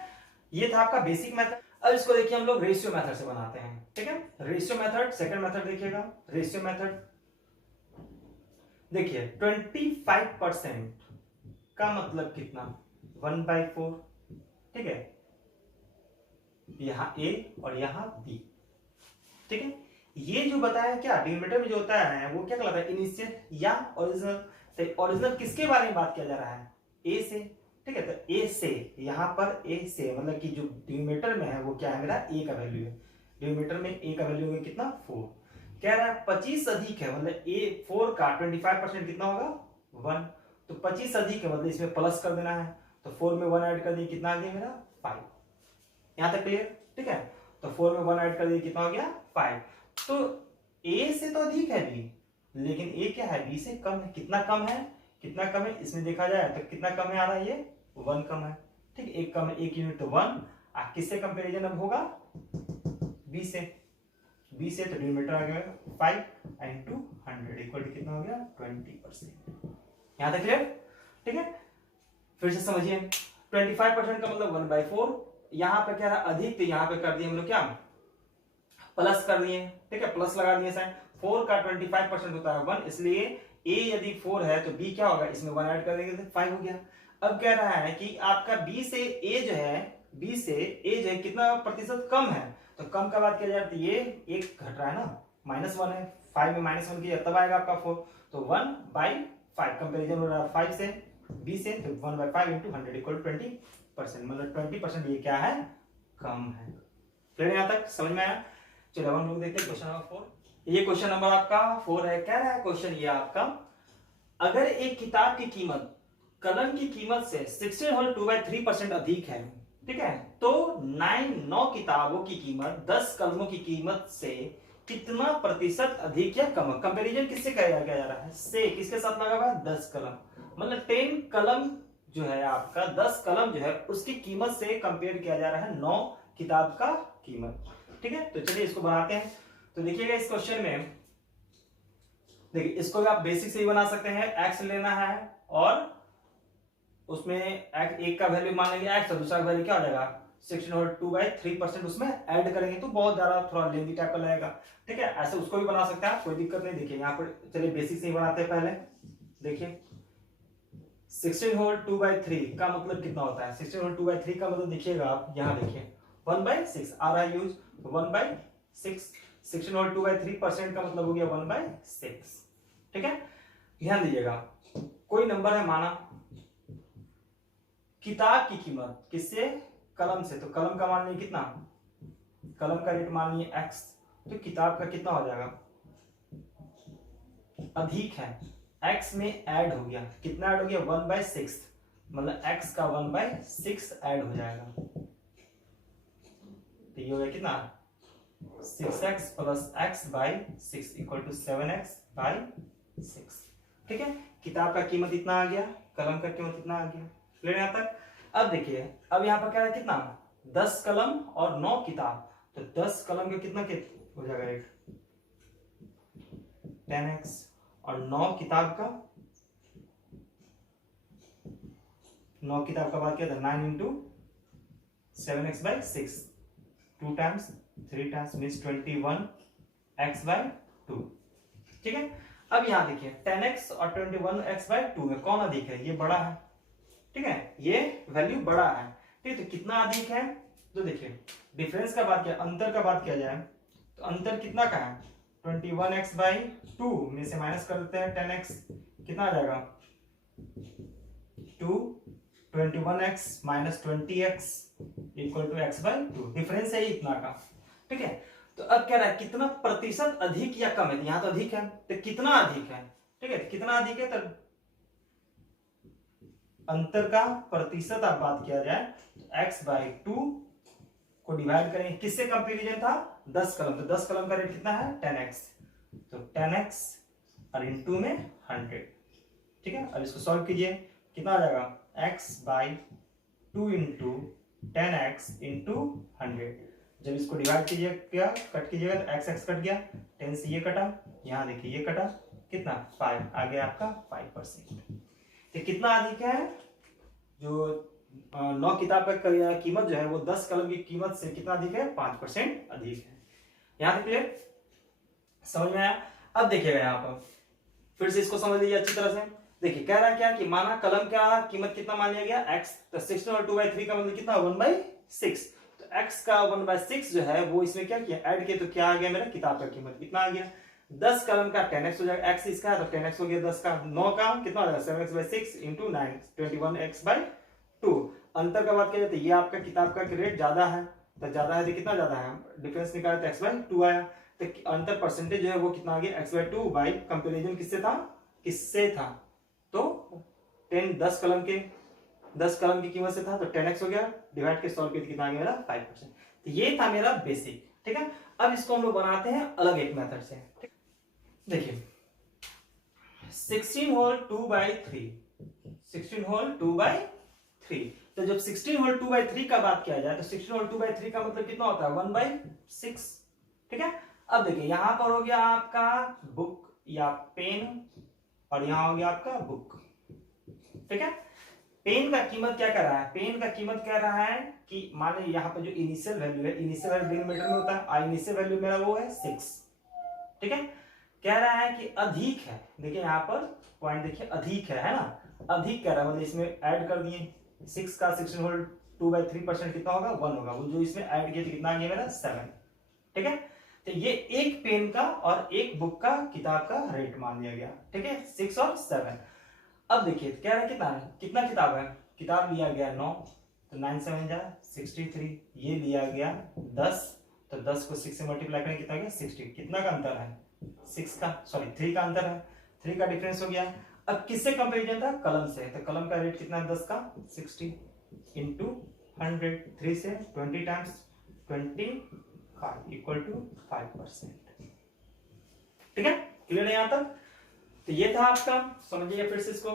ये था आपका बेसिक मेथड। अब इसको देखिए हम लोग रेशियो मेथड से बनाते हैं, ठीक है। रेशियो मेथड, सेकंड मेथड देखिएगा, रेशियो मेथड देखिए 25% का मतलब कितना 1/4, ठीक है, यहां ए और यहां बी, ठीक है। ये जो बताया क्या डिनोमिनेटर में जो होता है वो क्या कहलाता है, इनिशियल या ओरिजिनल। तो ओरिजिनल किसके बारे में बात किया जा रहा है, ए से, ठीक है। तो ए से, यहां पर ए से मतलब कि जो डिनोमिनेटर में है वो क्या है मेरा ए का वैल्यू है, डिनोमिनेटर में ए का वैल्यू है कितना 4। कह रहा है 25 अधिक है, मतलब ए 4 का 25% कितना होगा 1, तो 25 अधिक है मतलब इसमें प्लस कर देना है, तो 4 में 1 ऐड कर दिए कितना आ गया मेरा 5। यहां तक क्लियर, ठीक है। तो 4 में 1 ऐड कर दिए कितना हो गया 5। तो ए से तो अधिक है बी, लेकिन ए क्या है बी से कम है, कितना कम है, कितना कम है, इसमें देखा जाए तो कितना कम है आ रहा है, ये 1 कम है, ठीक, एक कम है, 1 यूनिट तो 1। किससे कंपैरिजन अब होगा बी से, बी से तो डिनोमिनेटर आ गया 5 इंटू 100 इक्वल टू कितना हो गया 20%। यहां तक क्लियर, ठीक है। फिर से समझिए 25% का मतलब 1/4, यहां पे क्या रहा अधिक, तो यहां पे कर दिए हम लोग क्या प्लस कर दिए, ठीक है, प्लस लगा दिए साइन। 4 का 25% होता है 1, इसलिए ए यदि 4 है तो बी क्या होगा, इसमें 1 ऐड कर देंगे तो 5 हो गया। अब कह रहा है कि आपका बी से ए जो है, बी से ए जो है कितना प्रतिशत कम है, तो कम का बात किया जाए तो ये एक घट रहा है ना, -1 है, 5 में -1 किया तब आएगा आपका 4, तो 1/5 कंपैरिजन हो रहा है 5 से बी से, तो 1/5 इंटू 100 इक्वल 20%, मतलब 20% ये क्या है कम है। फिर यहां तक समझ में आया? चलो हम लोग देखते हैं क्वेश्चन नंबर 4। ये क्वेश्चन नंबर आपका 4 है। कह रहा है क्वेश्चन ये आपका, अगर एक किताब की कीमत कलम की कीमत से 16 होल 2/3% अधिक है, ठीक है, तो 9 किताबों की कीमत 10 कलमों की कीमत से कितना प्रतिशत अधिक या कम? कंपैरिजन किससे किया जा रहा है? से किसके साथ लगा हुआ है? 10 कलम, मतलब 10 कलम जो है आपका, 10 कलम जो है उसकी कीमत से कंपेयर किया जा रहा है 9 किताब का कीमत, ठीक है। तो चलिए इसको बनाते हैं। तो देखिएगा इस क्वेश्चन में, देखिए इसको भी आप बेसिक से ही बना सकते हैं। एक्स लेना है और उसमें एक का वैल्यू मान लेंगे एक्स और दूसरा वैल्यू क्या हो जाएगा 16 और 2/3% उसमें ऐड करेंगे, तो बहुत ज्यादा थोड़ा लेंथी टाइप का लगेगा, ठीक है। ऐसे उसको भी बना सकते हैं, कोई दिक्कत नहीं। देखिए यहाँ पर चलिए बेसिक से ही बनाते हैं पहले। देखिए 16 होल 2/3 का मतलब कितना होता है? 16 होल 2/3 का मतलब देखिएगा आप यहाँ देखिए 1/6 आ रहा है यूज, 1/6। 16 होल 2/3% का मतलब हो गया 1/6, ठीक है। ध्यान दीजिएगा, कोई नंबर है माना, किताब की कीमत किससे? कलम से, तो कलम का मान लीजिए कितना, कलम का रेट मान लीजिए x, तो किताब का कितना हो जाएगा? अधिक है, x में ऐड हो गया, कितना ऐड हो गया? 1/6, मतलब x का 1/6 ऐड हो जाएगा, तो ये हो गया कितना 6x plus x/6 equal to 7x/6, ठीक है। किताब का कीमत इतना आ गया, कलम का कीमत इतना आ गया, क्लियर यहाँ तक। अब देखिए, अब यहाँ पर क्या है कितना 10 कलम और 9 किताब, तो 10 कलम का कितना हो जाएगा रेट 10x और 9 किताब का, 9 किताब का बात किया था 9 into 7x/6, 2 times 3 times means 21x/2, ठीक है। अब यहाँ देखिए 10x और 21x/2 में कौन अधिक है? ये बड़ा है, ठीक है, ये वैल्यू बड़ा है, ठीक है। तो कितना अधिक है? तो देखिए डिफरेंस का बात किया, अंतर का बात किया जाए तो अंतर कितना का है 21x/2 में से माइनस कर देते हैं 10x, कितना आ जाएगा 2, 21x minus 20x equal to x/2, difference है इतना का, ठीक है। तो अब कह रहा है कितना प्रतिशत अधिक या कम है, यहां तो अधिक है, तो कितना अधिक है, ठीक है, कितना अधिक है, तो अंतर का प्रतिशत आप बात किया जाए तो x/2 को डिवाइड करेंगे, किससे कंपैरिजन था 10 कलम, तो 10 कलम का रेट कितना है 10x, तो 10x और इंटू में 100, ठीक है। अब इसको सॉल्व कीजिए, कितना आ जाएगा x/2 इंटू 10x इंटू 100। जब इसको डिवाइड कीजिए क्या कट कीजिएगा तो x कट गया, 10 से ये कटा, यहाँ देखिए ये कटा, कितना 5 आ गया आपका 5%। तो कितना अधिक है? जो 9 किताब का कीमत जो है वो 10 कलम की कीमत से कितना अधिक है? 5% अधिक है। यहाँ तक क्लियर, समझ में आया? अब देखिएगा यहाँ पर फिर से इसको समझ लीजिए अच्छी तरह से। देखिए कह रहा है क्या कि माना कलम का कीमत कितना मान लिया गया x, तो 16 और 2/3 का मतलब कितना 1/6, तो x का 1/6 जो है वो इसमें क्या किया ऐड किया, तो क्या आ गया मेरा किताब का कीमत कितना आ गया 10 कलम का 10x हो जाएगा, x इसका है तो 10x हो गया, 10 का 9 का कितना हो जाएगा 7x/6 इंटू 9 21x/2। अंतर का बात किया जाए तो ये आपका किताब का रेट ज्यादा है, तो ज्यादा है तो कितना ज्यादा है, डिफरेंस निकाला तो x/2 आया, तो अंतर परसेंटेज जो है वो कितना आ गया x/2 बाई कंपेरिजन किससे था तो 10 कलम की कीमत से था, तो 10x हो गया, डिवाइड के सॉल्व किया कितना आ गया मेरा 5%। तो ये था मेरा बेसिक, ठीक है। अब इसको हम लोग बनाते हैं अलग एक मेथड से। देखिए 16 होल 2/3, 16 होल 2/3, तो जब 16 होल 2/3 का बात किया जाए तो 16 होल 2/3 का मतलब कितना होता है 1/6, ठीक है। अब देखिए यहां पर हो गया आपका बुक या पेन और यहां हो गया आपका बुक, ठीक है। पेन का कीमत क्या कर रहा है, पेन का कीमत कह रहा है कि मान लीजिए यहाँ पर जो इनिशियल वैल्यू है, इनिशियल वैल्यू डिनोमिनेटर में होता है, इनिशियल वैल्यू मेरा वो है 6, ठीक है। कह रहा है कि अधिक है, देखिए यहाँ पर पॉइंट देखिए अधिक है ना, अधिक कह रहा है मतलब इसमें ऐड कर दिए 6 का 16 होल 2/3% कितना होगा 1 होगा, वो जो इसमें ऐड किया तो कितना आ गया मेरा 7, ठीक है। तो ये एक पेन का और एक बुक का किताब का रेट मान लिया गया, ठीक है 6 और 7। अब देखिए कह रहा है कितना किताब है, किताब लिया गया 9, तो 9 7 जा 63, ये लिया गया 10, तो 10 को 6 से मल्टीप्लाई करें कितना गया 60, कितना का अंतर है 6 का, सॉरी 3 का अंतर है, 3 का डिफरेंस हो गया। अब किससे कंपेरिजन था? कलम से। तो कलम का रेट कितना है? 10 का 60 इंटू 100, 3 से 20 टाइम्स 25 इक्वल टू 5%। ठीक है, क्लियर है यहां तक? तो ये था आपका, समझिए फिर से इसको।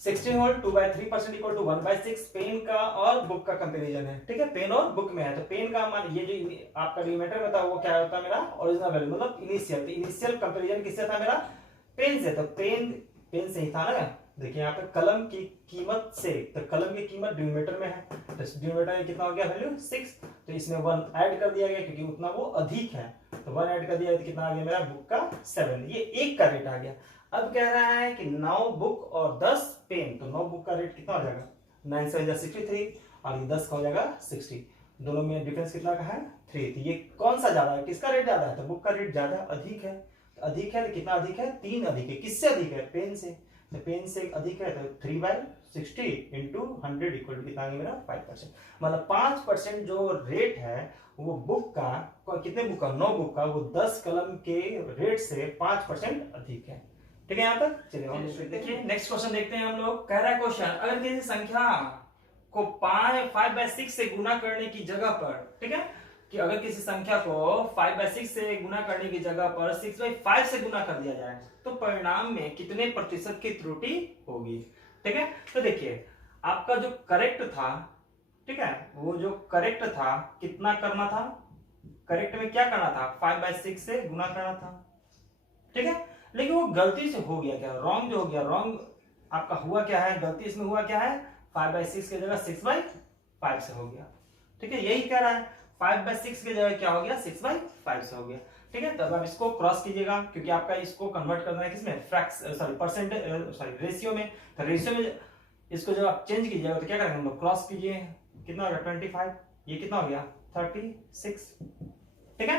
16 होल 2/3% इक्वल टू 1/6 पेन का और बुक का कंपैरिजन है। ठीक है, पेन और बुक में है। तो पेन का मान, ये जो आपका डिनोमिनेटर होता है वो क्या होता है मेरा? ओरिजिनल वैल्यू, मतलब इनिशियल। तो इनिशियल कंपैरिजन किससे था मेरा? पेन से। तो पेन से ही था ना। देखिए यहाँ पे कलम की कीमत से, तो कलम की कीमत डिनोमिनेटर में है, तो डिनोमिनेटर में कितना हो गया वैल्यू? 6। तो इसमें 1 ऐड कर दिया गया क्योंकि उतना वो अधिक है, तो 1 ऐड कर दिया तो कितना आ गया मेरा? बुक का 7। ये एक का रेट आ गया। अब कह रहा है कि 9 बुक और 10 पेन, तो 9 बुक का रेट कितना हो जाएगा? 9 से 63 और ये 10 का हो जाएगा 60। दोनों में डिफरेंस कितना का है? 3। तो ये कौन सा ज्यादा है? किसका रेट ज्यादा है? तो बुक का रेट ज्यादा अधिक है। तो अधिक है तो कितना अधिक है? 3 अधिक है। किससे अधिक है? पेन से। तो पेन से अधिक है तो 3/60 इंटू 100 इक्वल टू कितना मेरा? 5%। मतलब 5% जो रेट है वो बुक का, कितने बुक का? 9 बुक का, वो 10 कलम के रेट से 5% अधिक है। ठीक है यहाँ तक? चलिए हम देखिए नेक्स्ट क्वेश्चन देखते हैं हम लोग। कह रहा है क्वेश्चन, अगर किसी संख्या को 5/6 से गुना करने की जगह पर, ठीक है, कि अगर किसी संख्या को 5/6 से गुना करने की जगह पर 6/5 से गुना कर दिया जाए तो परिणाम में कितने प्रतिशत की त्रुटि होगी? ठीक है, तो देखिए आपका जो करेक्ट था, ठीक है, वो जो करेक्ट था कितना करना था? करेक्ट में क्या करना था? 5/6 से गुना करना था। ठीक है, लेकिन वो गलती से हो गया क्या? रॉन्ग जो हो गया, रॉन्ग आपका हुआ क्या है? गलती इसमें हुआ क्या है? 5/6 की जगह 6/5 से हो गया। ठीक है, यही कह रहा है। 5/6 की जगह क्या हो गया? 6/5 से हो गया। ठीक है, तब आप इसको क्रॉस कीजिएगा क्योंकि आपका इसको कन्वर्ट करना है किसमें? रेशियो में। तो रेशियो में इसको जब आप चेंज कीजिएगा तो क्या करेंगे हम लोग? क्रॉस कीजिए, कितना होगा? 25। ये कितना हो गया? 36। ठीक है,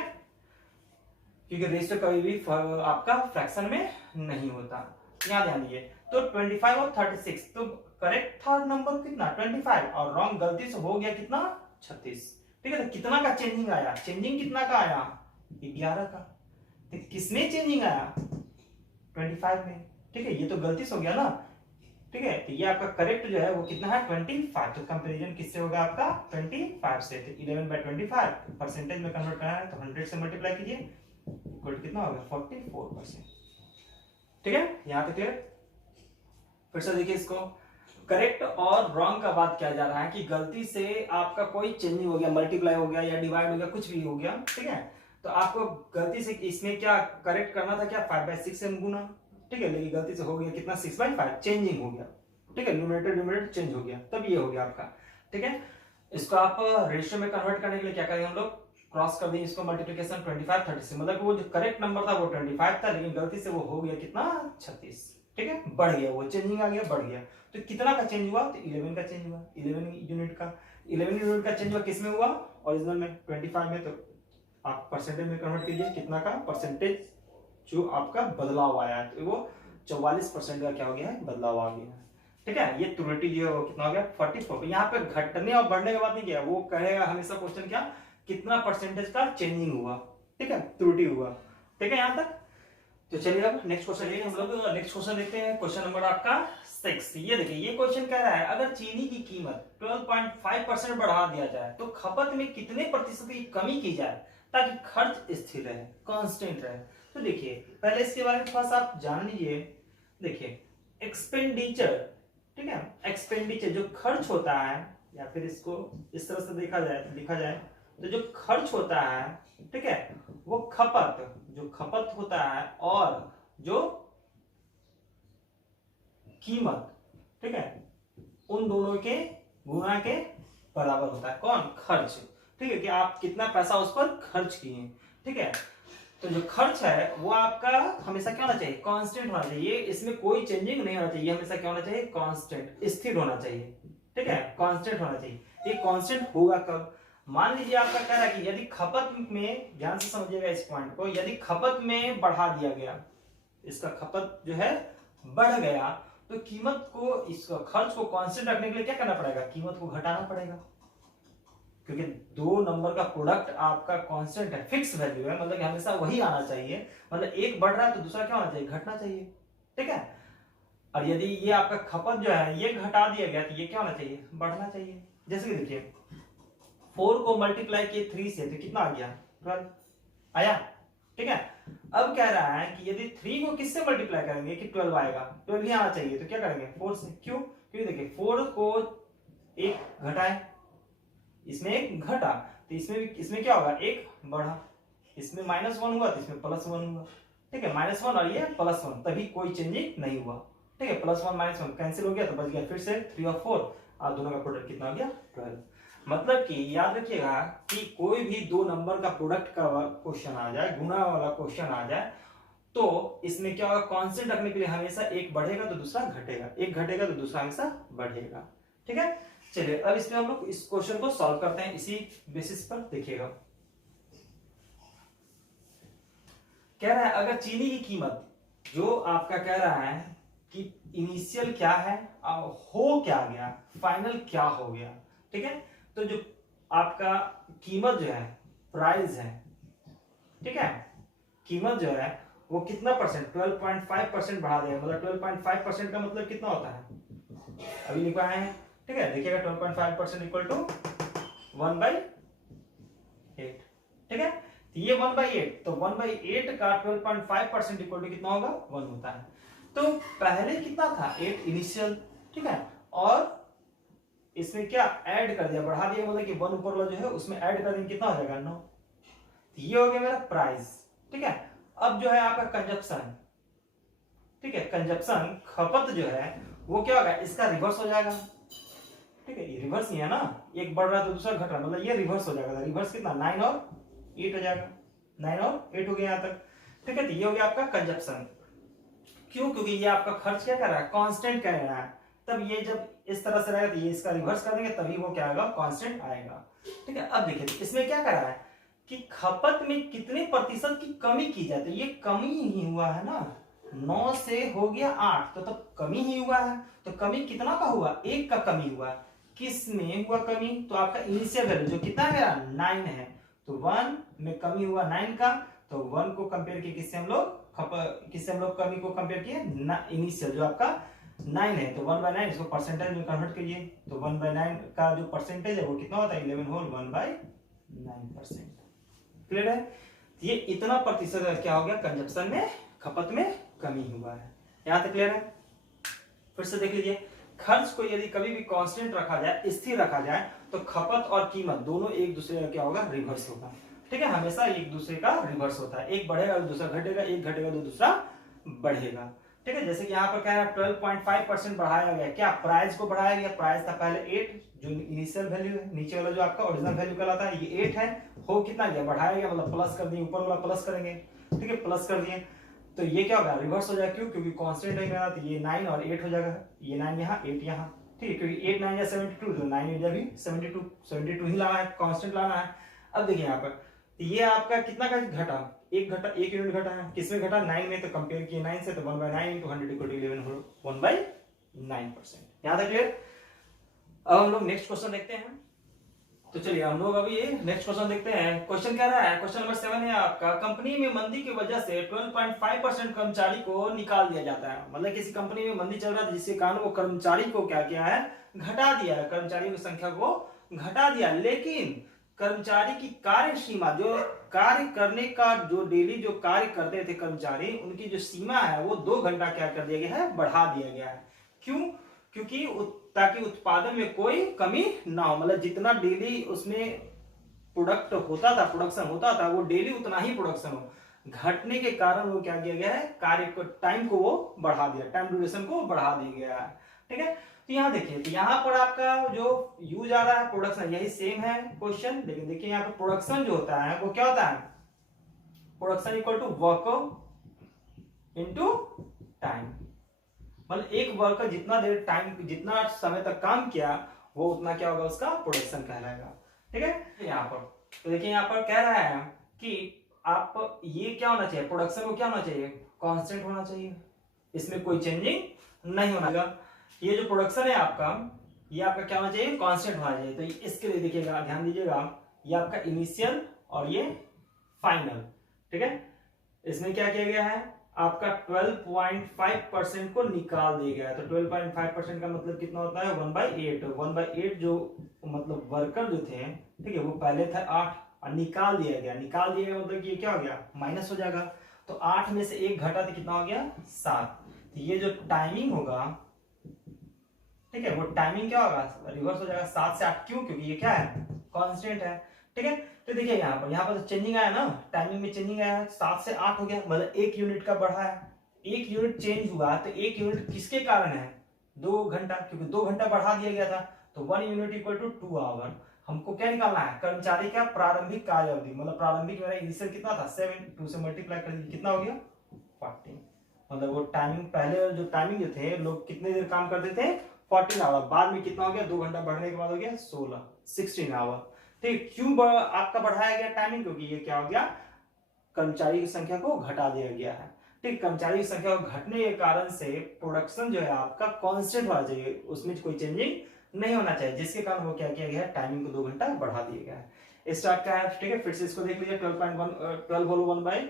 क्योंकि रेशियो कभी भी आपका फ्रैक्शन में नहीं होता। यहाँ ध्यान दीजिए, तो 25 और 36, तो करेक्ट था नंबर कितना? 25, और रॉन्ग गलती से हो गया कितना? 36। ठीक है, तो कितना का चेंजिंग आया? चेंजिंग कितना का आया? 11 का। तो किसमें चेंजिंग आया? 25 में। ठीक है, ये तो गलती से हो गया ना। ठीक है, तो ये आपका करेक्ट जो है वो कितना है? 25। तो कंपैरिजन किससे होगा आपका? 25 से। तो 11/25 परसेंटेज में कन्वर्ट करना है तो 100 से मल्टीप्लाई कीजिए, इक्वल टू कितना होगा? 44%। ठीक है, यहां तक क्लियर? फिर से देखिए इसको, करेक्ट और रॉन्ग का बात किया जा रहा है कि गलती से आपका कोई चेंजिंग हो गया, मल्टीप्लाई हो गया या डिवाइड हो गया, कुछ भी हो गया। ठीक है, तो आपको गलती से इसमें क्या करेक्ट करना था? क्या? 5/6 से गुना। ठीक है, लेकिन गलती से हो गया कितना? 6/5, चेंजिंग हो गया। ठीक है, न्यूमरेटर चेंज हो गया, तब ये हो गया आपका। ठीक है, इसको आप रेशियो में कन्वर्ट करने के लिए क्या करेंगे हम लोग? क्रॉस कर देंगे इसको, मल्टीप्लिकेशन 25 30 से, मतलब वो जो करेक्ट नंबर था वो 25 था, लेकिन गलती से वो हो गया कितना? 36। ठीक है, बढ़ गया, वो चेंजिंग आ गया, बढ़ गया। तो कितना का चेंज हुआ? तो 11 का चेंज हुआ। 11 यूनिट का। 11 यूनिट का चेंज हुआ, किसमें हुआ? ओरिजिनल में 25 में। तो आप परसेंटेज में कन्वर्ट कीजिए, कितना का परसेंटेज जो आपका बदलाव आया है? तो वो 44% का क्या हो गया है? बदलाव आ गया है। ठीक है, ये त्रुटि जो है वो कितना हो गया? 44। यहाँ पे घटने और बढ़ने की बात नहीं किया, वो कहेगा हमेशा क्वेश्चन क्या? कितना परसेंटेज का चेंजिंग हुआ। ठीक है, त्रुटि हुआ। ठीक है यहाँ तक? तो चलिए अब नेक्स्ट क्वेश्चन, हम लोग नेक्स्ट क्वेश्चन देखते हैं। क्वेश्चन नंबर आपका 6। ये देखिए, ये क्वेश्चन कह रहा है अगर चीनी की कीमत 12.5% बढ़ा दिया जाए तो खपत में कितने प्रतिशत की कमी की जाए ताकि खर्च स्थिर रहे, कांस्टेंट रहे? तो देखिए पहले इसके बारे में थोड़ा सा आप जान लीजिए। देखिए एक्सपेंडिचर, ठीक है, एक्सपेंडिचर जो खर्च होता है, या फिर इसको इस तरह से लिखा जाए तो जो खर्च होता है, ठीक है, वो खपत, जो खपत होता है और जो कीमत, ठीक है, उन दोनों के गुणा के बराबर होता है। कौन? खर्च। ठीक है, कि आप कितना पैसा उस पर खर्च किए। ठीक है, तो जो खर्च है वो आपका हमेशा क्या होना चाहिए? कांस्टेंट होना चाहिए। इसमें कोई चेंजिंग नहीं होना चाहिए, हमेशा क्या होना चाहिए? कांस्टेंट, स्थिर होना चाहिए। ठीक है, कांस्टेंट होना चाहिए। ये कांस्टेंट होगा कब? मान लीजिए आपका कह रहा है कि यदि खपत में, ध्यान से समझिएगा इस पॉइंट को, यदि खपत में बढ़ा दिया गया, इसका खपत जो है बढ़ गया, तो कीमत को, इसका खर्च को कांस्टेंट रखने के लिए क्या करना पड़ेगा? कीमत को घटाना पड़ेगा, क्योंकि 2 नंबर का प्रोडक्ट आपका कांस्टेंट है, फिक्स वैल्यू है, मतलब कि हमेशा वही आना चाहिए। मतलब एक बढ़ रहा है तो दूसरा क्या होना चाहिए? घटना चाहिए। ठीक है। और यदि ये आपका खपत जो है ये घटा दिया गया तो ये क्या होना चाहिए, बढ़ना चाहिए। जैसे कि देखिए 4 को मल्टीप्लाई किए 3 से तो कितना आ गया, 12 आया, ठीक है। अब कह रहा है कि यदि 3 को किससे मल्टीप्लाई करेंगे कि 12 आएगा, 12 ही आना चाहिए, तो क्या करेंगे 4 से। क्यों, क्योंकि देखिए 4 को एक घटाए, इसमें एक घटा, तो इसमें क्या होगा, एक बढ़ा, इसमें -1 हुआ तो इसमें +1 हुआ, ठीक है। -1 और ये +1, तभी कोई चेंजिंग नहीं हुआ, ठीक है। +1 -1 कैंसिल हो गया तो बच गया फिर से 3 और 4, और दोनों का प्रोडक्ट कितना हो गया, 12। मतलब कि याद रखिएगा कि कोई भी दो नंबर का प्रोडक्ट का क्वेश्चन आ जाए, गुणा वाला क्वेश्चन आ जाए, तो इसमें क्या होगा, कांस्टेंट रखने के लिए हमेशा एक बढ़ेगा तो दूसरा घटेगा, एक घटेगा तो दूसरा हमेशा बढ़ेगा, ठीक है। चलिए अब इसमें हम लोग इस क्वेश्चन को सॉल्व करते हैं, इसी बेसिस पर देखिएगा। कह रहा है अगर चीनी की कीमत जो आपका कह रहा है कि इनिशियल क्या है और हो क्या गया, फाइनल क्या हो गया, ठीक है। तो जो आपका कीमत जो है, प्राइस है, ठीक है, कीमत जो है वो कितना परसेंट, 12.5% बढ़ा देगा। मतलब 12.5% का मतलब कितना होता है, अभी लिखवाए हैं, ठीक है। देखिएगा 12.5% इक्वल टू 1/8, ठीक है। तो ये 1/8, तो 1/8 का 12.5% इक्वल टू कितना होगा, 1 होता है। तो पहले कितना था, 8 इनिशियल, ठीक है, और इसमें क्या ऐड कर दिया, बढ़ा दिया, मतलब कि 1 ऊपर वाला जो है उसमें ऐड कर देंगे, कितना हो जाएगा 9। तो ये हो गया मेरा प्राइस, ठीक है। अब जो है आपका कंजप्शन, ठीक है, कंजप्शन खपत जो है वो क्या होगा, इसका रिवर्स हो जाएगा, ठीक है। ये रिवर्स नहीं है ना, एक बढ़ रहा है तो दूसरा घट रहा है, मतलब ये रिवर्स हो जाएगा। रिवर्स कितना, 9 और 8 हो जाएगा, 9 और 8 हो गया यहां तक, ठीक है। तो ये हो गया आपका कंजप्शन। क्यों, क्योंकि ये आपका खर्च क्या कर रहा है, कांस्टेंट कर रहा है। तब ये जब इस तरह से रहेगा तो ये इसका रिवर्स कर देंगे, तभी वो क्या आएगा, कांस्टेंट आएगा, ठीक है। अब देखिए इसमें क्या कर रहा है कि खपत में कितने प्रतिशत की कमी की जाए, तो ये कमी ही हुआ है ना, 9 से हो गया 8, तो तब कमी ही हुआ है। तो कमी कितना का हुआ, 1 का कमी हुआ। किस में हुआ कमी, तो आपका इनिशियल वैल्यू जो कितना है 9 है, तो 1 में कमी हुआ 9 का, तो 1 को कंपेयर किए किससे, हम लोग कमी को कंपेयर किए इनिशियल जो आपका 9 है, तो 1/9 इसको परसेंटेज में कन्वर्ट करिए, तो 1/9 का जो परसेंटेज है वो कितना होता है, 11 होल 1/9%। क्लियर है। ये इतना प्रतिशत क्या हो गया, कंजप्शन में, खपत में कमी हुआ है। यहां तक क्लियर है। फिर से देख लीजिए, खर्च को यदि कभी भी कांस्टेंट रखा जाए, स्थिर रखा जाए, तो खपत और कीमत दोनों एक दूसरे का क्या होगा, रिवर्स होगा, ठीक है। हमेशा एक दूसरे का रिवर्स होता है, एक बढ़ेगा तो दूसरा घटेगा, एक घटेगा तो दूसरा बढ़ेगा, ठीक है। जैसे कि यहाँ पर क्या है 12.5% बढ़ाया गया, क्या प्राइस को बढ़ाया गया, प्राइस था पहले 8 जो इनिशियल वैल्यू है, नीचे वाला जो आपका ओरिजिनल वैल्यू कहलाता है ये 8 है, हो कितना गया, बढ़ाया गया, मतलब प्लस कर दिए, ऊपर वाला प्लस करेंगे, ठीक है, प्लस कर दिए, तो ये क्या होगा, रिवर्स हो जाएगा। क्यों, क्योंकि कांस्टेंट है मेरा, तो ये 9 और 8 हो जाएगा, ये 9 यहाँ 8 यहाँ, ठीक है, क्योंकि 8 9 या 72, तो 9 इधर भी 72 ही लाना है, कांस्टेंट लाना है। अब देखिए यहाँ पर ये आपका कितना का घटा, एक यूनिट घटा है, किसमें घटा, 9 में, तो कंपेयर किए 9 से, तो 1/9 into 100 equal to 11 1/9%। यहाँ तक क्लियर। अब हम लोग नेक्स्ट क्वेश्चन देखते हैं। तो चलिए हम लोग अभी नेक्स्ट क्वेश्चन देखते हैं। क्वेश्चन कह रहा है, क्वेश्चन नंबर 7 है आपका, कंपनी में मंदी की वजह से 12.5% कर्मचारी को निकाल दिया जाता है। मतलब किसी कंपनी में मंदी चल रहा है जिसके कारण वो कर्मचारी को क्या किया है, घटा दिया है, कर्मचारियों की संख्या को घटा दिया, लेकिन कर्मचारी की कार्य सीमा, जो कार्य करने का जो डेली जो कार्य करते थे कर्मचारी, उनकी जो सीमा है वो 2 घंटा क्या कर दिया गया है, बढ़ा दिया गया है। क्यों, क्योंकि ताकि उत्पादन में कोई कमी ना हो, मतलब जितना डेली उसमें प्रोडक्ट होता था, प्रोडक्शन होता था, वो डेली उतना ही प्रोडक्शन हो। घटने के कारण वो क्या किया गया है, कार्य को, टाइम को वो बढ़ा दिया, टाइम ड्यूरेशन को बढ़ा दिया गया है, ठीक है। तो यहाँ देखिए, तो यहाँ पर आपका जो यूज आ रहा है प्रोडक्शन, यही सेम है क्वेश्चन, लेकिन देखिए यहाँ पर प्रोडक्शन जो होता है वो क्या होता है, production equal to work into time. मतलब एक वर्कर जितना देर टाइम, जितना समय तक काम किया, वो उतना क्या होगा, उसका प्रोडक्शन कहलाएगा, ठीक है। यहाँ पर तो देखिए, यहाँ पर कह रहा है कि आप ये क्या होना चाहिए, प्रोडक्शन को क्या होना चाहिए, कांस्टेंट होना चाहिए, इसमें कोई चेंजिंग नहीं होना चाहिए। ये जो प्रोडक्शन है आपका, ये आपका क्या होना चाहिए, कांस्टेंट होना चाहिए। तो इसके लिए देखिएगा, ध्यान दीजिएगा, ये आपका इनिशियल और ये फाइनल, ठीक है। इसमें क्या किया गया है, आपका 12.5% को निकाल दिया गया है। तो 12.5% का मतलब कितना होता है 1/8। 1/8 जो मतलब वर्कर जो थे, ठीक है, वो पहले था 8 और निकाल दिया गया। निकाल दिया गया मतलब कि ये क्या हो गया, माइनस हो जाएगा। तो 8 में से 1 घटा तो कितना हो गया 7। तो ये जो टाइमिंग होगा, ठीक है, वो टाइमिंग क्या होगा, रिवर्स हो जाएगा 7 से 8। क्यों, क्योंकि ये क्या है, कांस्टेंट है। ठीक है, तो देखिए यहाँ पर तो चेंजिंग आया ना, टाइमिंग में चेंजिंग आया, 7 से 8 हो गया, मतलब 1 यूनिट का बढ़ा है। 1 यूनिट चेंज हुआ, तो 1 यूनिट किसके कारण है, 2 घंटा, क्योंकि 2 घंटा बढ़ा दिया गया था। तो 1 यूनिट इक्वल टू 2 आवर। हमको क्या निकालना है, कर्मचारी का प्रारंभिक कार्य अवधि, मतलब प्रारंभिक मेरा इनिशियल कितना था 7, 2 से मल्टीप्लाई कर दीजिए, कितना हो गया 40। मतलब वो टाइमिंग, पहले जो टाइमिंग जो थे, लोग कितने देर काम करते थे 14 आवर, बाद में कितना हो गया 2 घंटा बढ़ने के बाद हो गया 16 आवर। ठीक, क्यों आपका बढ़ाया गया टाइमिंग, क्योंकि ये क्या हो गया, कर्मचारी की संख्या को घटा दिया गया है। ठीक, कर्मचारी की संख्या को घटने के कारण से प्रोडक्शन जो है आपका कांस्टेंट होना चाहिए, उसमें कोई चेंजिंग नहीं होना चाहिए, जिसके कारण वो क्या किया गया है, टाइमिंग को 2 घंटा बढ़ा दिया गया है। स्टार्ट का है, ठीक है, फिर से इसको देख लीजिए। 12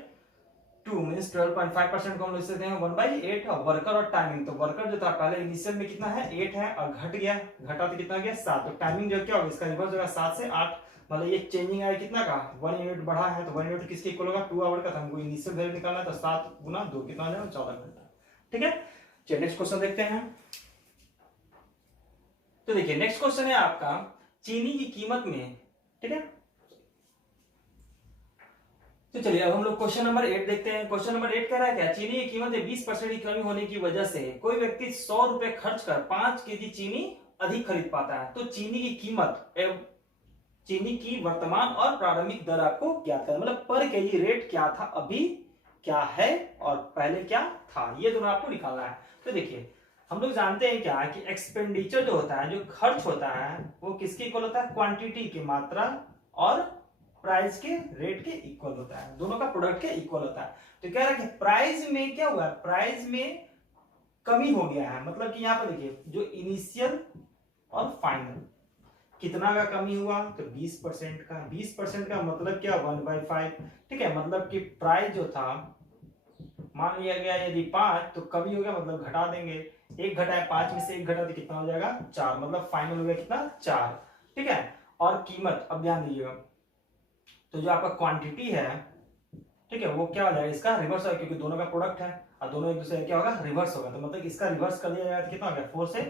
1/2 मींस 12.5% को हम लिख सकते हैं 1/8। वर्कर और टाइमिंग, तो वर्कर जो था पहले इनिशियल में कितना है 8 है और घट गया, घटा तो कितना गया 7। तो टाइमिंग जो क्या होगा, इसका रिवर्स होगा 7 से 8, मतलब ये चेंजिंग आया कितना का 1 यूनिट बढ़ा है। तो 1 यूनिट किसके इक्वल होगा 2 आवर का था, हमको इनिशियल वैल्यू निकालना है। तो 7 गुना 2 कितना हो जाएगा 14 घंटा। ठीक है, चलिए नेक्स्ट क्वेश्चन देखते हैं। तो देखिए नेक्स्ट क्वेश्चन है आपका चीनी की कीमत में। ठीक है, तो चलिए अब हम लोग क्वेश्चन नंबर 8 देखते हैं। क्वेश्चन नंबर 8 कह रहा है क्या, चीनी की कीमत में 20% की कमी होने की वजह से कोई व्यक्ति 100 रुपए खर्च कर 5 केजी चीनी अधिक खरीद पाता है। तो चीनी की कीमत, चीनी की वर्तमान और प्रारंभिक दर आपको ज्ञात करना, मतलब पर केजी रेट क्या था, अभी क्या है और पहले क्या था, ये दोनों आपको निकालना है। तो देखिए हम लोग जानते हैं क्या कि एक्सपेंडिचर जो होता है, जो खर्च होता है, वो किसके इक्वल होता है, क्वांटिटी की मात्रा और प्राइस के रेट के इक्वल होता है, दोनों का प्रोडक्ट के इक्वल होता है। तो कह रहा है कि प्राइस में क्या हुआ, प्राइस में कमी हो गया है, मतलब कि यहां पर देखिए जो इनिशियल और फाइनल कितना का कमी हुआ, तो 20% का। 20% का मतलब क्या 1/5। ठीक है, मतलब कि प्राइस जो था मान लिया गया यदि 5, तो कमी हो गया मतलब घटा देंगे, 1 घटाए 5 में से 1 घटा तो कितना हो जाएगा 4, मतलब फाइनल हो गया कितना 4। ठीक है, और कीमत अब ध्यान दीजिएगा, तो जो आपका क्वांटिटी है, ठीक है, वो क्या हो जाएगा, इसका रिवर्स होगा, क्योंकि दोनों का प्रोडक्ट है और दोनों एक दूसरे क्या होगा रिवर्स होगा। तो मतलब इसका रिवर्स कर दिया जाएगा तो कितना हो गया 4 से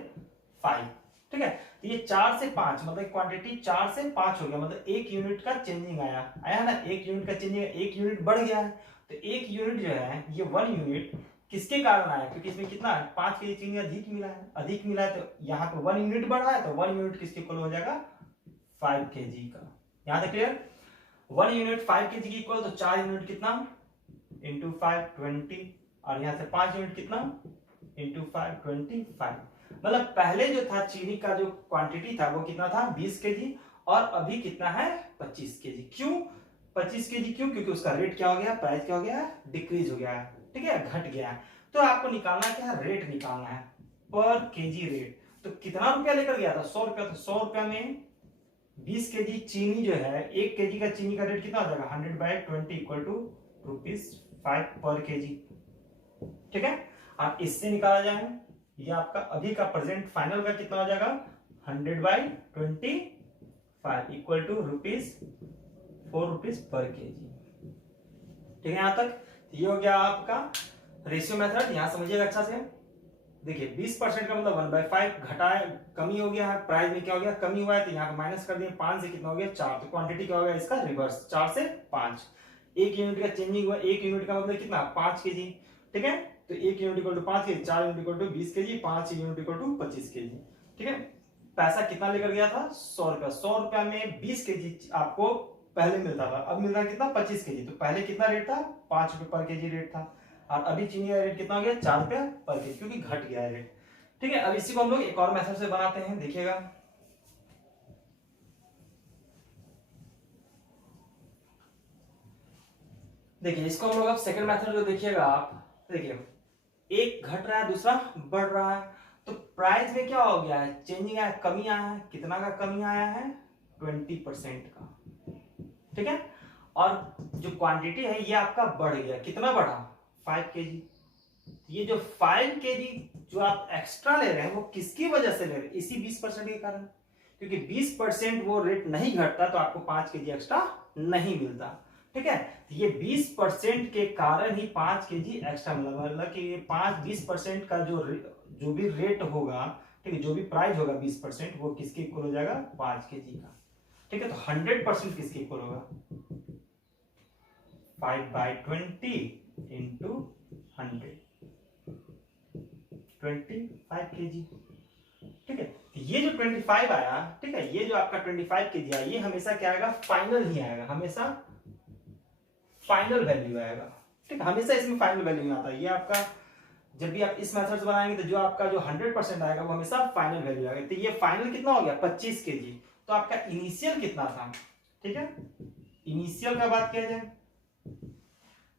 5। ठीक है, तो ये 4 से 5 मतलब क्वांटिटी 4 से 5 हो गया, मतलब 1 यूनिट का चेंजिंग आया ना, 1 यूनिट का चेंजिंग, 1 यूनिट बढ़ गया है। तो 1 यूनिट जो है ये 1 यूनिट किसके कारण आया, क्योंकि इसमें कितना 5 केजी चीनी अधिक मिला है, तो यहाँ पे 1 यूनिट बढ़ा है, तो 1 यूनिट किसके इक्वल हो जाएगा 5 केजी का। यहाँ तक क्लियर, 1 यूनिट 5 केजी की इक्वल, तो 4 यूनिट कितना इंटू 5 20, और यहाँ से 5 यूनिट कितना इंटू 5 25। मतलब पहले जो था चीनी का जो क्वांटिटी था वो कितना था 20 केजी, और अभी कितना है 25 केजी। क्यों 25 केजी, क्यों, क्योंकि उसका रेट क्या हो गया, प्राइस क्या हो गया, डिक्रीज हो गया है। ठीक है, घट गया है। तो आपको निकालना क्या है, रेट निकालना है, पर केजी रेट। तो कितना रुपया लेकर गया था 100 रुपया, तो 100 रुपया में 20 केजी चीनी जो है, 1 केजी का चीनी का रेट कितना हो जाएगा 100/20 इक्वल टू ₹5 पर केजी। ठीक है, आप इससे निकाला जाए, ये आपका अभी का प्रेजेंट फाइनल का कितना हो जाएगा 100/25 इक्वल टू ₹4 पर केजी। ठीक है, यहां तक ये हो गया आपका रेशियो मेथड। यहां समझिएगा अच्छा से। देखिए 20% का मतलब 1/5 घटाए, कमी हो गया है, प्राइस में क्या हो गया कमी हुआ है, तो यहाँ माइनस कर दिए, 5 से कितना हो गया 4, तो क्वांटिटी क्या हो गया इसका रिवर्स, 4 से 5। 1 यूनिट का चेंजिंग हुआ, 1 यूनिट का मतलब कितना 5 केजी। ठीक है, तो 1 unit equal to 5 kg, 4 unit equal to 20 kg, 5 unit equal to 25 kg. ठीक है, पैसा कितना लेकर गया था 100 रुपया। 100 रुपया में 20 केजी आपको पहले मिलता था, अब मिल रहा है कितना 25 केजी। तो पहले कितना रेट था 5 रुपए पर केजी रेट था, और अभी चीनी का रेट कितना हो गया 4 रुपया पर केजी, क्योंकि घट गया है रेट। ठीक है, अब इसी को हम लोग एक और मेथड से बनाते हैं, देखिएगा। देखिए इसको हम लोग अब सेकंड मेथड जो देखिएगा आप, देखिए एक घट रहा है दूसरा बढ़ रहा है, तो प्राइस में क्या हो गया है चेंजिंग आया, कमी आया है। कितना का कमी आया है 20% का। ठीक है, और जो क्वांटिटी है ये आपका बढ़ गया, कितना बढ़ा 5 kg। ये जो 5 kg जो आप एक्स्ट्रा ले रहे हैं वो किसकी वजह से ले रहे हैं? इसी 20% के कारण, क्योंकि 20% वो रेट नहीं घटता तो आपको 5 kg एक्स्ट्रा नहीं मिलता। ठीक है, ये 20% के कारण ही 5 kg एक्स्ट्रा मिला, मतलब कि 20% का जो भी रेट होगा, ठीक है, जो भी प्राइस होगा 20% वो किसके इक्वल हो जाएगा? 5 kg का। ठीक है, तो 100% किसके इक्वल होगा? 5/20 इंटू 100, 25 kg। ठीक है, ये जो 25 आया, ठीक है, ये जो आपका 25 kg आया, ये हमेशा क्या आएगा? फाइनल ही आएगा, हमेशा फाइनल वैल्यू आएगा। ठीक है, हमेशा इसमें फाइनल वैल्यू आता है। ये आपका जब भी आप इस मेथड से बनाएंगे तो जो आपका जो 100% आएगा वो हमेशा फाइनल वैल्यू आएगा। तो ये फाइनल कितना हो गया? 25 kg। तो आपका इनिशियल कितना था? ठीक है, इनिशियल का बात किया जाए,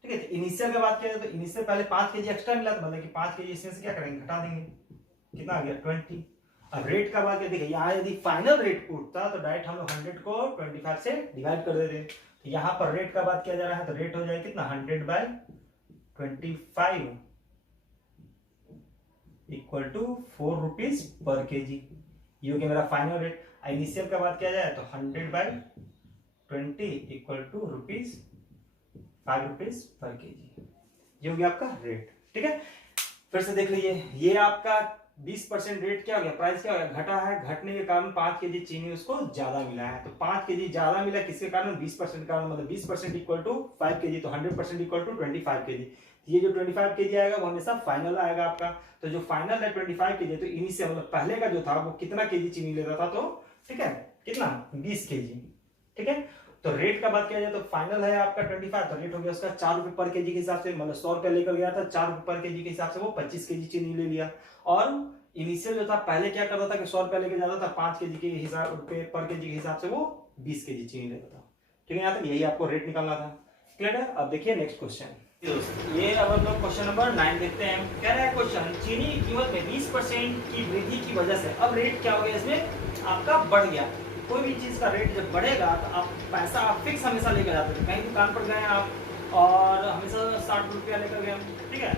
ठीक है, इनिशियल का बात किया जाए तो इनिशियल पहले 5 kg एक्स्ट्रा मिला, तो मतलब कि 5 kg इसमें से क्या करेंगे? घटा देंगे, कितना आ गया? 20। अब रेट का बात किया, देखिए यहाँ यदि फाइनल रेट उठता तो डायरेक्ट हम लोग 100 को 25 से डिवाइड कर देते। तो यहाँ पर रेट का बात किया जा रहा है तो रेट हो जाए कितना? 100/25 equal to 4 rupees per kg. ये हो गया मेरा फाइनल रेट। इनिशियल का बात किया जाए तो 100/20 equal to 5 rupees per kg. ये हो गया आपका रेट। ठीक है, फिर से देख लीजिए, ये आपका 20% रेट क्या हो गया? प्राइस क्या हो गया? घटा है, घटने के कारण 5 kg चीनी उसको ज्यादा मिला है। तो 5 kg ज्यादा मिला किसके कारण? 20% कारण, मतलब 20% इक्वल टू 5 kg, तो 100% इक्वल टू 25 kg। ये जो 25 kg आएगा वो हमेशा फाइनल आएगा आपका। तो जो फाइनल है 25 kg, तो इनिशियल मतलब पहले का जो था वो कितना केजी चीनी लेता था? तो ठीक है, कितना? 20 kg। ठीक है, तो रेट का बात किया जाए तो फाइनल है आपका 25, तो रेट हो गया उसका 4 रुपए पर केजी के हिसाब से, मतलब 100 रुपए लेकर गया था, 4 रुपए पर केजी के हिसाब से वो 25 केजी चीनी ले लिया। और इनिशियल जो था पहले क्या करता था कि 100 रुपए लेके जाता था, 5 केजी के हिसाब रुपए पर केजी के हिसाब से वो 20 केजी चीनी लेता था। ठीक है, यहाँ तक यही आपको रेट निकालना था। क्लियर है? अब देखिए नेक्स्ट क्वेश्चन, ये अब हम लोग क्वेश्चन नंबर 9 देखते हैं। कह रहा है क्वेश्चन, चीनी की कीमत में 20% की वृद्धि की वजह से अब रेट क्या हो गया? इसमें आपका बढ़ गया। कोई भी चीज का रेट जब बढ़ेगा तो आप पैसा आप फिक्स हमेशा लेकर जाते थे। कहीं दुकान पर गए आप और हमेशा 60 रुपया लेकर गए, ठीक है,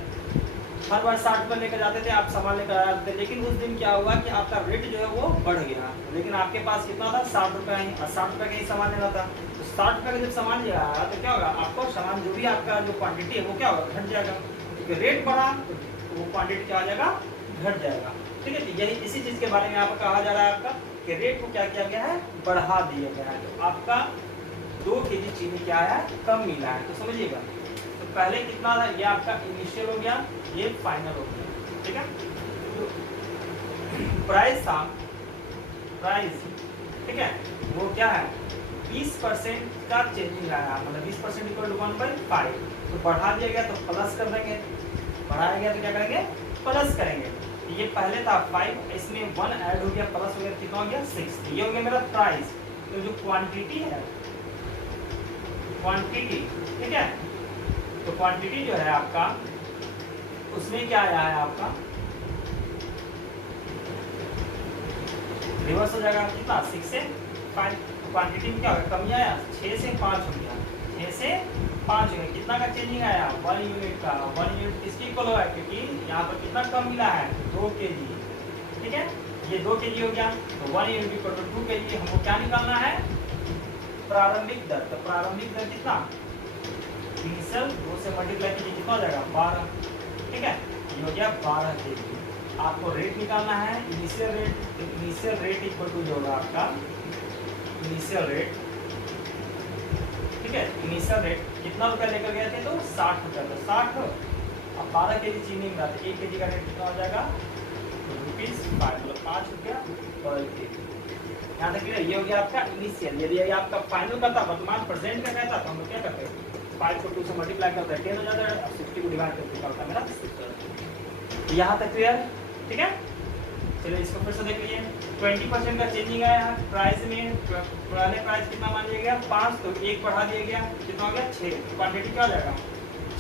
हर बार 60 रुपये लेकर जाते थे, आप सामान लेकर आते थे। लेकिन उस दिन क्या हुआ कि आपका रेट जो है वो बढ़ गया, लेकिन आपके पास कितना था? 60 रुपया ही, और 60 रुपये का ही सामान लेना था। तो 60 रुपये का जब सामान ले आया तो क्या होगा? आपको सामान जो भी आपका जो क्वांटिटी है वो क्या होगा? घट जाएगा, क्योंकि रेट बढ़ा तो वो क्वांटिटी क्या हो जाएगा? घट जाएगा। ठीक है, तो यही इसी चीज के बारे में यहाँ पर कहा जा रहा है आपका कि रेट को क्या किया गया है? बढ़ा दिया गया है। तो आपका 2 kg चीनी क्या है? कम मिला है। तो समझिएगा, तो पहले कितना था? ये आपका इनिशियल हो गया, ये फाइनल हो गया। ठीक है, तो प्राइस था, प्राइस, ठीक है, वो क्या है? 20% का चेंजिंग आया, मतलब 20% इक्वल टू 1/5। तो बढ़ा दिया गया तो प्लस कर देंगे, बढ़ाया गया तो क्या करेंगे? प्लस करेंगे। ये पहले था 5, इसमें 1 ऐड हो गया, प्लस हो गया, कितना हो गया? 6। ये हो गया मेरा प्राइस। तो जो क्वांटिटी है, क्वांटिटी, ठीक है, तो क्वांटिटी जो है आपका उसमें क्या आया है? आपका रिवर्स हो जाएगा, कितना? 6 से 5। तो क्वांटिटी में क्या होगा? कमी आया, 6 से 5 हो गया, 6 से 5 हो गया। कितना का चेंजिंग आया? 1 यूनिट का। 1 यूनिट किसके इक्वल होगा? क्योंकि यहाँ पर कितना कम मिला है? 2 kg। ठीक है, ये 2 kg हो गया, तो 1 यूनिट इक्वल टू 2 kg। हमको क्या निकालना है? प्रारंभिक दर। तो प्रारंभिक दर कितना? इनिशियल 2 से मल्टीप्लाई कीजिए, कितना हो जाएगा? 12। ठीक है, ये हो गया 12 kg। आपको रेट निकालना है, इनिशियल रेट। तो इनिशियल रेट इक्वल टू जो होगा आपका इनिशियल रेट, ठीक है, इनिशियल रेट कितना रुपया लेकर गए थे? तो 60 रुपया। तो 60, अब 12 kg चीनी मिला तो 1 kg का रेट कितना हो जाएगा? ₹5, मतलब 5 रुपया पर kg। यहाँ तक ये हो गया आपका इनिशियल। यदि आपका फाइनल का था, वर्तमान प्रेजेंट का कहता, तो हम लोग क्या करते हैं? 5 को 2 से मल्टीप्लाई करते हैं, 10 हो जाता है, और 60 को डिवाइड करके निकलता है मेरा 6। यहाँ तक क्लियर? ठीक है, चलिए इसको फिर से देख लीजिए। 20% का चेंजिंग आया है प्राइस में। पहले प्राइस कितना मान लिया गया? 5, तो 1 बढ़ा दिया गया, कितना हो गया? 6। क्वांटिटी क्या हो जाएगा?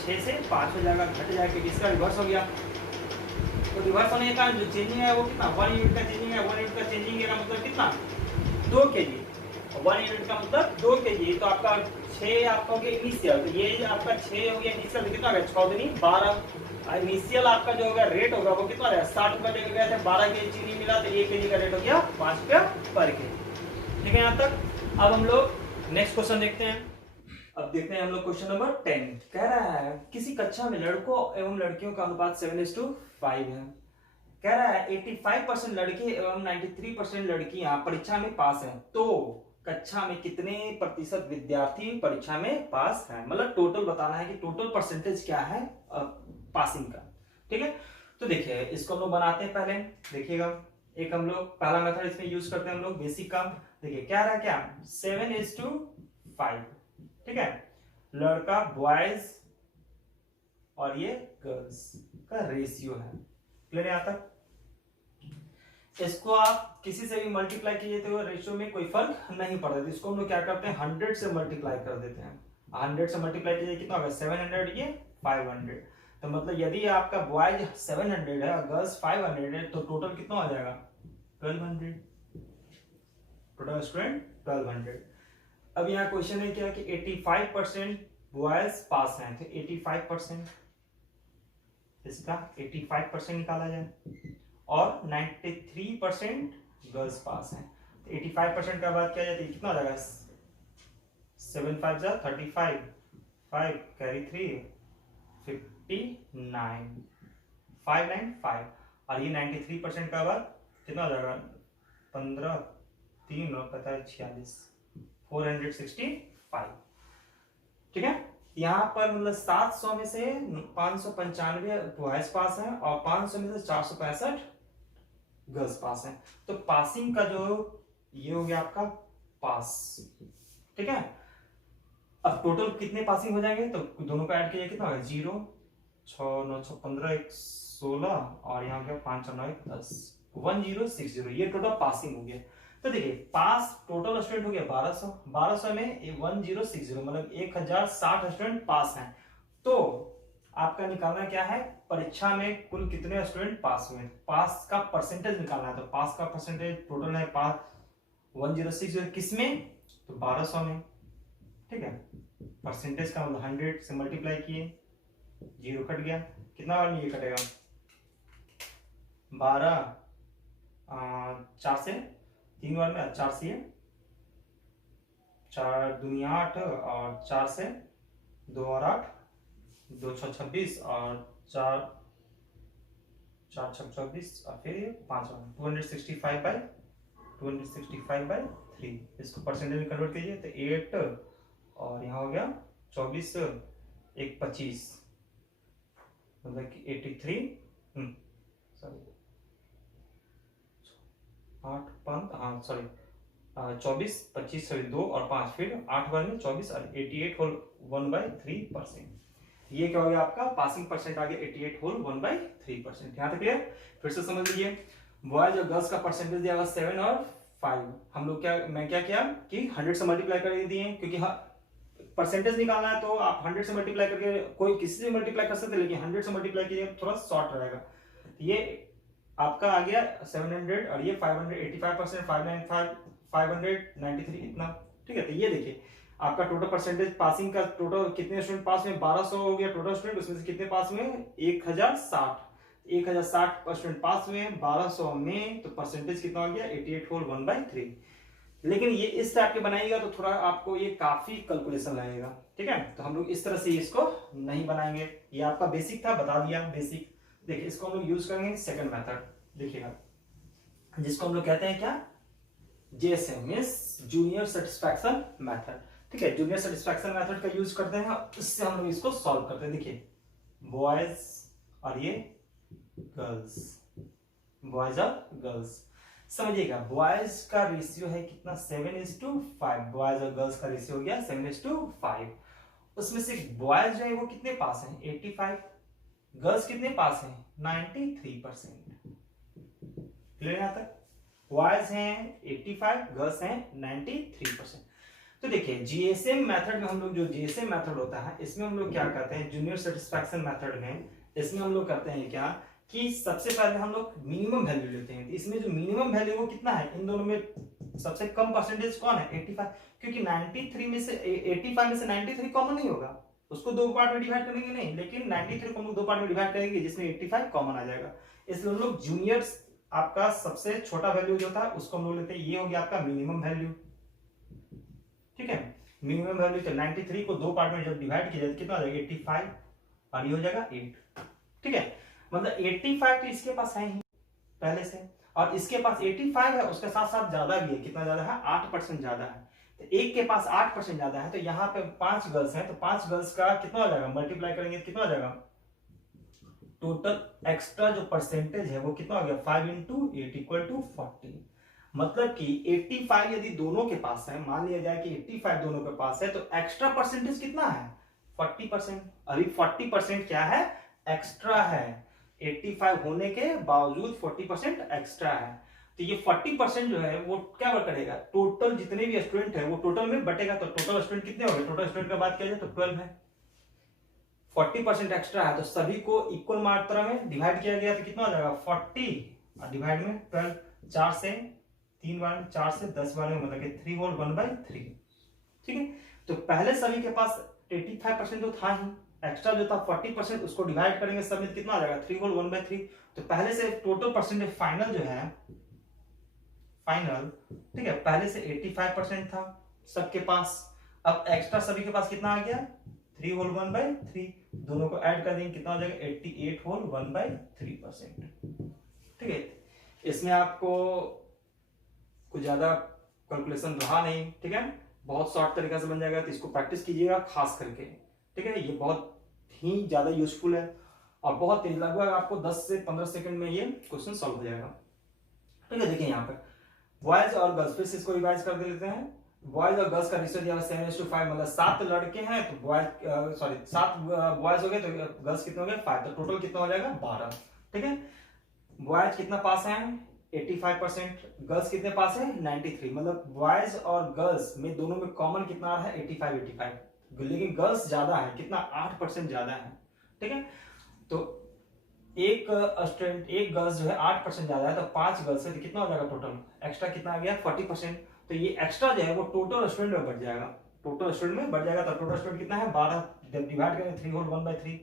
6 से 5 हो जाएगा, घट जाएगा, क्योंकि इसका रिवर्स हो गया। तो रिवर्स होने का जो चेंजिंग है वो कितना? 1 यूनिट का चेंजिंग है। 1 यूनिट का चेंजिंग का मतलब कितना? 2 kg। 1 यूनिट का मतलब 2 kg। तो आपका 6 आपका हो गया इनिशियल, तो ये आपका 6 हो गया इनिशियल, कितना हो गया 6 दूनी 12। इनिशियल आपका जो होगा रेट होगा वो कितना रहेगा 60 रुपए लेके गए थे, 12 के चीनी मिला तो 1 केजी का रेट हो गया 5 रुपया पर के। ठीक है यहाँ तक। अब हम लोग नेक्स्ट क्वेश्चन देखते हैं। अब देखते हैं हम लोग क्वेश्चन नंबर 10। कह रहा है किसी कक्षा में लड़कों एवं लड़कियों का अनुपात 7:5 है। कह रहा है 85% लड़के एवं 93% लड़कियां परीक्षा में पास हैं, तो कक्षा में कितने प्रतिशत विद्यार्थी परीक्षा में पास हैं, मतलब टोटल बताना है कि टोटल परसेंटेज क्या है पासिंग का। ठीक है, तो देखिए इसको हम लोग बनाते हैं। पहले देखिएगा, एक हम लोग पहला मेथड इसमें यूज करते हैं हम लोग बेसिक का। देखिए क्या रहा क्या 7:5। ठीक है, लड़का बॉयज और ये गर्ल्स का रेशियो है। क्लियर है यहाँ तक। इसको आप किसी से भी मल्टीप्लाई कीजिए तो रेशियो में कोई फर्क नहीं पड़ता, तो इसको हम लोग क्या करते हैं 100 से मल्टीप्लाई कर देते हैं। 100 से मल्टीप्लाई कीजिए कितना होगा 700, ये 500। तो मतलब यदि आपका बॉयज 700 है और गर्ल्स 500 है तो टोटल कितना हो जाएगा 1200। Total student 1200। अब यहाँ क्वेश्चन है क्या कि 85% बॉयज पास हैं, तो 85% इसका 85% निकाला जाए और 93% गर्ल्स पास हैं, तो 85% का बात किया जाए तो कितना हो जाएगा 7 5 जा 35, 5 कैरी 3 59 595 और ये 93% का बात कितना हो जाएगा 15 3 और 46 465। ठीक है, यहाँ पर मतलब 700 में से 595 बॉयज पास हैं और 500 में से 465 गर्ल्स पास हैं, तो पासिंग का जो ये हो गया आपका पास। ठीक है, अब टोटल कितने पासिंग हो जाएंगे तो दोनों को ऐड कीजिए कितना होगा 0 6 9 6 15 1 16 और यहाँ क्या 5 9 1 10 1060, ये टोटल पासिंग हो गया। तो देखिए पास टोटल स्टूडेंट हो गया 1200 में 1060 मतलब 1060 स्टूडेंट पास हैं। तो आपका निकालना क्या है परीक्षा में कुल कितने स्टूडेंट पास हुए, पास का परसेंटेज निकालना है। तो पास का परसेंटेज टोटल है पास 1060 किसमें तो 1200 में। ठीक है, परसेंटेज का मतलब 100 से मल्टीप्लाई किए 0 कट गया, कितना बार में ये कटेगा 12 4 से 3 बार में 4 से 4 दुनिया 8 और 4 से 2 और 8 2 6 26 और 4 4 6 24 और फिर 5 265/3। इसको परसेंटेज में कन्वर्ट कीजिए तो 8 और यहाँ हो गया 24 1 25 मतलब कि 83 सॉरी 8 5 हाँ सॉरी 24 25 सॉरी 2 और 5 फिर 8 बार में 24 और 88 होल 1/3%। ये क्या हो गया आपका पासिंग परसेंट आ गया 88 होल 1/3%। यहाँ तक क्लियर। फिर से समझ लीजिए बॉयज और गर्ल्स का परसेंटेज दिया हुआ 7 और 5। हम लोग मैं क्या किया कि 100 से मल्टीप्लाई कर दिए, क्योंकि परसेंटेज निकालना है तो आप 100 से मल्टीप्लाई करके कोई किसी से मल्टीप्लाई कर सकते हैं, लेकिन 100 से मल्टीप्लाई कीजिए थोड़ा शॉर्ट रहेगा। ये आपका आ गया 700 और ये 500 85% 595 593 इतना। ठीक है, तो ये देखिए आपका टोटल परसेंटेज पासिंग का टोटल कितने स्टूडेंट पास में 1200 हो गया टोटल स्टूडेंट, उसमें से कितने पास में 1060 स्टूडेंट पास में 1200 में, तो परसेंटेज कितना हो गया 88 होल 1/3। लेकिन ये इस टाइप के बनाइएगा तो थोड़ा आपको ये काफी कैलकुलेशन लगेगा। ठीक है, तो हम लोग इस तरह से इसको नहीं बनाएंगे। ये आपका बेसिक था, बता दिया बेसिक। देखिए इसको हम लोग यूज करेंगे सेकंड मेथड, देखिएगा जिसको हम लोग कहते हैं क्या JSM means junior satisfaction method. ठीक है, जूनियर सेटिस्फैक्शन मेथड का यूज करते हैं, इससे हम लोग इसको सॉल्व करते हैं। देखिए बॉयज और ये गर्ल्स, बॉयज और गर्ल्स समझिएगा बॉयज का रेशियो है कितना 7:5, बॉयज और गर्ल्स का रेशियो हो गया 7:5। उसमें से बॉयज जो है वो कितने पास हैं 85, गर्ल्स कितने पास हैं 93%। क्लियर यहाँ तक। बॉयज हैं 85, गर्ल्स हैं 93%। तो देखिए जीएसएम मेथड में हम लोग जो जीएसएम मेथड होता है इसमें हम लोग क्या करते हैं जूनियर सेटिस्फैक्शन मेथड में, इसमें हम लोग करते हैं क्या कि सबसे पहले हम लोग मिनिमम वैल्यू लेते हैं। इसमें जो मिनिमम वैल्यू वो कितना है इन दोनों में सबसे कम परसेंटेज कौन है 85, क्योंकि 93 में से 85 में से 93 कॉमन नहीं होगा, उसको दो पार्ट में डिवाइड करेंगे नहीं, लेकिन 93 को हम लोग दो पार्ट में डिवाइड करेंगे जिसमें 85 कॉमन आ जाएगा। इसलिए हम लोग जूनियर्स आपका सबसे छोटा वैल्यू जो था उसको हम लोग लेते हैं, ये हो गया आपका मिनिमम वैल्यू, ठीक है। मिनिमम वैल्यू तो 93 को दो पार्ट में जब डिवाइड किया जाए कितना हो जाएगा 85 और ये हो जाएगा 8, ठीक है। मतलब 85 तो इसके पास है ही पहले से, और इसके पास 85 है, उसके साथ साथ ज्यादा भी है, कितना ज्यादा है 8% ज्यादा है। तो एक के पास 8% ज्यादा है, तो यहाँ पे 5 गर्ल्स हैं, तो 5 गर्ल्स का कितना हो जाएगा मल्टीप्लाई करेंगे कितना हो जाएगा, टोटल एक्स्ट्रा जो परसेंटेज है वो कितना हो गया 5 × 8 = 40। मतलब कि 85 यदि दोनों के पास है, मान लिया जाए कि 85 दोनों के पास है, तो एक्स्ट्रा परसेंटेज कितना है 40%। अभी 40% क्या है एक्स्ट्रा है, 85 होने के बावजूद 40% एक्स्ट्रा है। तो ये 40% जो है वो क्या करेगा, टोटल जितने भी स्टूडेंट है वो टोटल में बटेगा। तो टोटल स्टूडेंट कितने हो गए, टोटल स्टूडेंट का बात किया जाए तो 12 है, 40% एक्स्ट्रा है, तो सभी को इक्वल मात्रा में डिवाइड किया गया, तो कितना हो जाएगा 40 डिवाइड में 12, 4 से 3 बार 4 से 10 बार में मतलब कि 3 होल 1/3, ठीक है। तो पहले सभी के पास 85% तो था ही, एक्स्ट्रा जो था 40% उसको डिवाइड करेंगे सब में कितना आ जाएगा 3 होल 1/3। तो पहले से टोटल परसेंटेज फाइनल जो है फाइनल, ठीक है, पहले से 85% था सबके पास, अब एक्स्ट्रा सभी के पास कितना आ गया 3 होल 1/3, दोनों को ऐड कर देंगे कितना हो जाएगा 88 होल 1/3%, ठीक है। इसमें आपको कुछ ज्यादा कैलकुलेशन रहा नहीं, ठीक है, बहुत शॉर्ट तरीका से बन जाएगा, तो इसको प्रैक्टिस कीजिएगा खास करके, ठीक है। ये बहुत ही ज्यादा यूजफुल है और बहुत तेज, लगभग आपको 10 से 15 सेकंड में ये क्वेश्चन सॉल्व हो जाएगा, ठीक है। देखिए यहाँ पर बॉयज और गर्ल्स, फिर से इसको रिवाइज कर देते हैं। बॉयज और गर्ल्स का रेशियो दिया हुआ 7:5, मतलब 7 लड़के हैं तो बॉयज 7 बॉयज हो गए तो गर्ल्स कितने हो गए 5, तो टोटल कितना हो जाएगा 12, ठीक है। बॉयज कितना पास है 85%, गर्ल्स कितने पास है 93, मतलब बॉयज और गर्ल्स में दोनों में कॉमन कितना आ रहा है 85, लेकिन गर्ल्स ज्यादा है, कितना 8% ज्यादा है, ठीक है। तो एक स्टूडेंट एक गर्ल्स जो है 8% ज्यादा है, तो 5 गर्ल्स है तो कितना हो जाएगा टोटल एक्स्ट्रा कितना आ गया 40%। तो ये एक्स्ट्रा जो है वो टोटल स्टूडेंट में बढ़ जाएगा, टोटल स्टूडेंट में बढ़ जाएगा, तो टोटल स्टूडेंट कितना है 12, जब डिवाइड करेंगे 3 होल 1/3,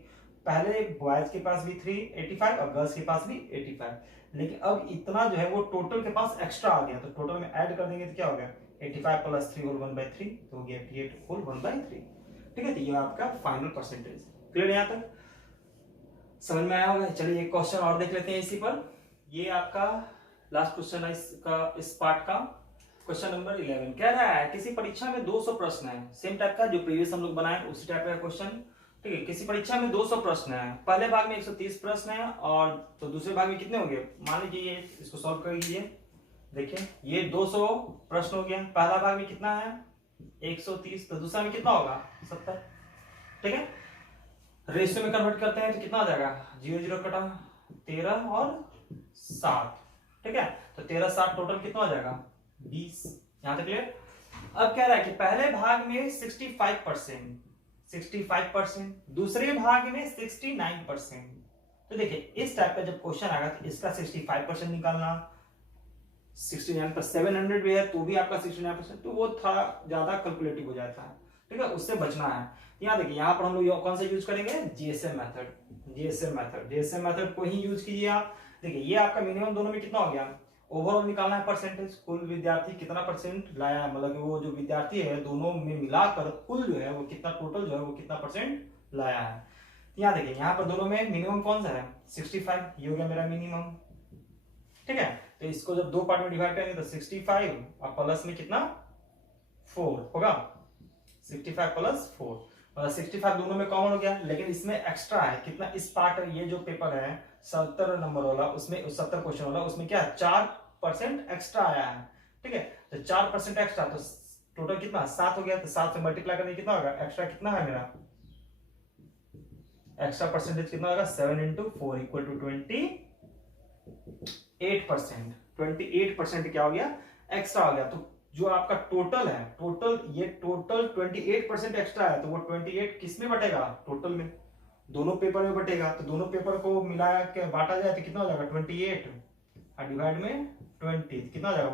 पहले बॉयज के पास भी 85 और गर्ल्स के पास भी 85, लेकिन अब इतना जो है वो टोटल के पास एक्स्ट्रा आ गया, तो टोटल में ऐड कर देंगे तो क्या हो गया 85 + 3 होल 1/3, तो हो गया 88 होल 1/3, ठीक है। तो ये आपका फाइनल परसेंटेज, क्लियर यहाँ तक समझ में आया होगा। चलिए एक क्वेश्चन और देख लेते हैं इसी पर, ये आपका लास्ट क्वेश्चन है इसका, इस पार्ट का, क्वेश्चन नंबर 11 कह रहा है किसी परीक्षा में 200 प्रश्न है, सेम टाइप का जो प्रीवियस हम लोग बनाए उसी टाइप का क्वेश्चन, ठीक है। किसी परीक्षा में 200 प्रश्न है, पहले भाग में 130 प्रश्न है, और तो दूसरे भाग में कितने होंगे, मान लीजिए इसको सॉल्व कर लीजिए, देखिए ये 200 प्रश्न हो गया, पहला भाग में कितना है 130, तो दूसरा में कितना होगा 70, ठीक है। रेशियो में कन्वर्ट करते हैं तो कितना आ जाएगा 0 0 कटा 13 और 7, ठीक है। तो 13 7 टोटल कितना हो जाएगा 20, यहां तक क्लियर। अब कह रहा है कि पहले भाग में 65%, दूसरे भाग में 69%। तो देखिए इस टाइप का जब क्वेश्चन आएगा तो इसका 65% निकालना, 69 पर 700 भी है तो भी आपका 69%, तो वो थोड़ा ज्यादा कैलकुलेटिव हो जाता है, ठीक है, उससे बचना है। यहाँ देखिए यहाँ पर हम लोग कौन सा यूज करेंगे जीएसएम मेथड को ही यूज कीजिए आप। देखिए ये आपका मिनिमम दोनों में कितना हो गया, ओवरऑल निकालना है परसेंटेज, कुल विद्यार्थी कितना परसेंट लाया है, मतलब वो जो विद्यार्थी है दोनों में मिलाकर कुल जो है वो कितना टोटल जो है वो कितना परसेंट लाया है। यहाँ देखिए यहाँ पर दोनों में मिनिमम कौन सा है 65, ये हो गया मेरा मिनिमम, ठीक है। तो इसको जब दो पार्ट में डिवाइड करेंगे तो 65 और प्लस में कितना 4 होगा, 65 + 4, मतलब 65 दोनों में कॉमन हो गया, लेकिन इसमें एक्स्ट्रा है कितना, इस पार्ट ये जो पेपर है 70 नंबर वाला, उसमें 70 क्वेश्चन वाला, उसमें क्या 4% एक्स्ट्रा आया है, ठीक है। तो 4% एक्स्ट्रा, तो टोटल कितना 7 हो गया, तो 7 से मल्टीप्लाई करने कितना होगा, एक्स्ट्रा कितना है मेरा, एक्स्ट्रा परसेंटेज कितना होगा 7 × 4 = 28%, 28% क्या हो गया एक्स्ट्रा हो गया। तो जो आपका टोटल है, टोटल 28% एक्स्ट्रा है, तो वो 28 किस में बटेगा टोटल में, दोनों पेपर में बटेगा, तो दोनों पेपर को मिला के बांटा जाए तो कितना हो जाएगा 28 और डिवाइड में 20 कितना हो जाएगा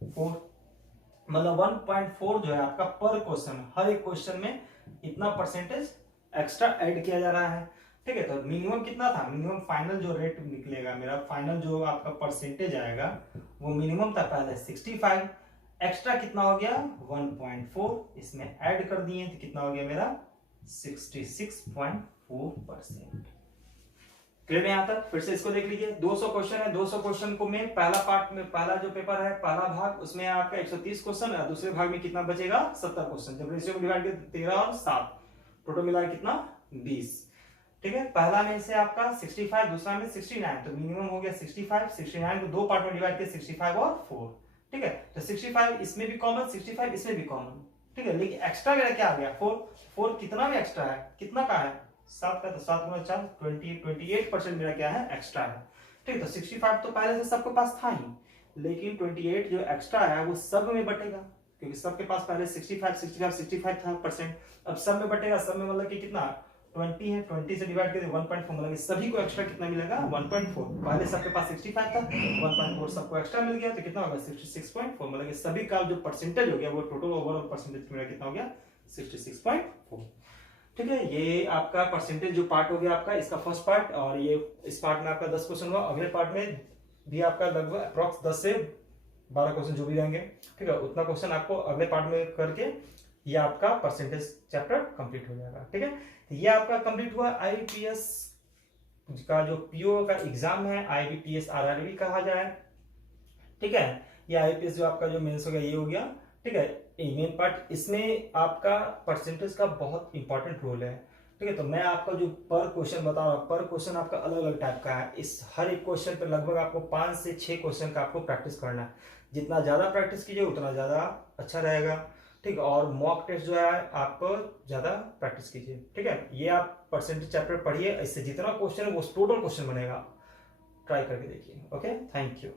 4, मतलब 1.4 जो है आपका पर क्वेश्चन, हर एक क्वेश्चन में इतना परसेंटेज एक्स्ट्रा ऐड किया जा रहा है। ठीक है, तो मिनिमम कितना था, मिनिमम फाइनल जो रेट निकलेगा मेरा, फाइनल जो आपका परसेंटेज आएगा वो मिनिमम था पहले 65, एक्स्ट्रा कितना हो गया 1.4, इसमें ऐड कर दिए तो कितना हो गया मेरा 66.4%। क्लियर है यहाँ तक? फिर से इसको देख लीजिए, 200 क्वेश्चन है, 200 क्वेश्चन को में पहला पार्ट में, पहला जो पेपर है, पहला भाग, उसमें आपका 130 क्वेश्चन है, दूसरे भाग में कितना बचेगा 70 क्वेश्चन, जब रेशियो में डिवाइड किया 13 और 7, टोटल मिला कितना 20। ठीक है, पहला में से आपका 65, दूसरा में 69, तो मिनिमम हो गया 65, 69 को दो पार्ट में डिवाइड किया 65 और 4। ठीक है, तो 65 इसमें भी कॉमन, 65 इसमें भी कॉमन। ठीक है, लेकिन एक्स्ट्रा मेरा क्या आ गया 4 कितना में एक्स्ट्रा है, कितना का है 7 का, तो 7 गुना 4 28% मेरा क्या है एक्स्ट्रा है। ठीक है, तो 65 तो पहले से सबके पास था ही, लेकिन 28 जो एक्स्ट्रा है वो सब में बटेगा, क्योंकि सबके पास पहले 65 था परसेंट, अब सब में बटेगा, सब में मतलब कि कितना 20 है, 20 से डिवाइड करें 1.4, मतलब सभी को एक्स्ट्रा कितना मिलेगा 1.4, पहले सबके पास 65 था, 1.4 सबको एक्स्ट्रा मिल गया, तो कितना होगा 66.4, मतलब सभी का जो परसेंटेज हो गया वो टोटल ओवरऑल परसेंटेज मेरा कितना हो गया 66.4। ठीक है, ये आपका परसेंटेज जो पार्ट हो गया आपका, इसका फर्स्ट पार्ट, और ये इस पार्ट में आपका 10 क्वेश्चन हुआ, अगले पार्ट में भी आपका लगभग अप्रॉक्स 10 से 12 क्वेश्चन जो भी रहेंगे। ठीक है, उतना क्वेश्चन आपको अगले पार्ट में करके ये आपका परसेंटेज चैप्टर कंप्लीट हो जाएगा। ठीक है, तो ये आपका कंप्लीट हुआ आईबीपीएस का जो पीओ का एग्जाम है, आईबीपीएस आरआरबी कहा जाए। ठीक है, ये आईबीपीएस जो आपका जो मेंस हो गया ये हो गया। ठीक है, मेन पार्ट, इसमें आपका परसेंटेज का बहुत इंपॉर्टेंट रोल है। ठीक है, तो मैं आपका जो पर क्वेश्चन बता रहा हूँ, पर क्वेश्चन आपका अलग अलग टाइप का है, इस हर एक क्वेश्चन पे लगभग आपको 5 से 6 क्वेश्चन का आपको प्रैक्टिस करना है, जितना ज्यादा प्रैक्टिस कीजिए उतना ज्यादा अच्छा रहेगा। ठीक है, और मॉक टेस्ट जो है आप ज्यादा प्रैक्टिस कीजिए। ठीक है, ये आप परसेंटेज चैप्टर पढ़िए, इससे जितना क्वेश्चन है वो टोटल क्वेश्चन बनेगा, ट्राई करके देखिए। Okay, thank you.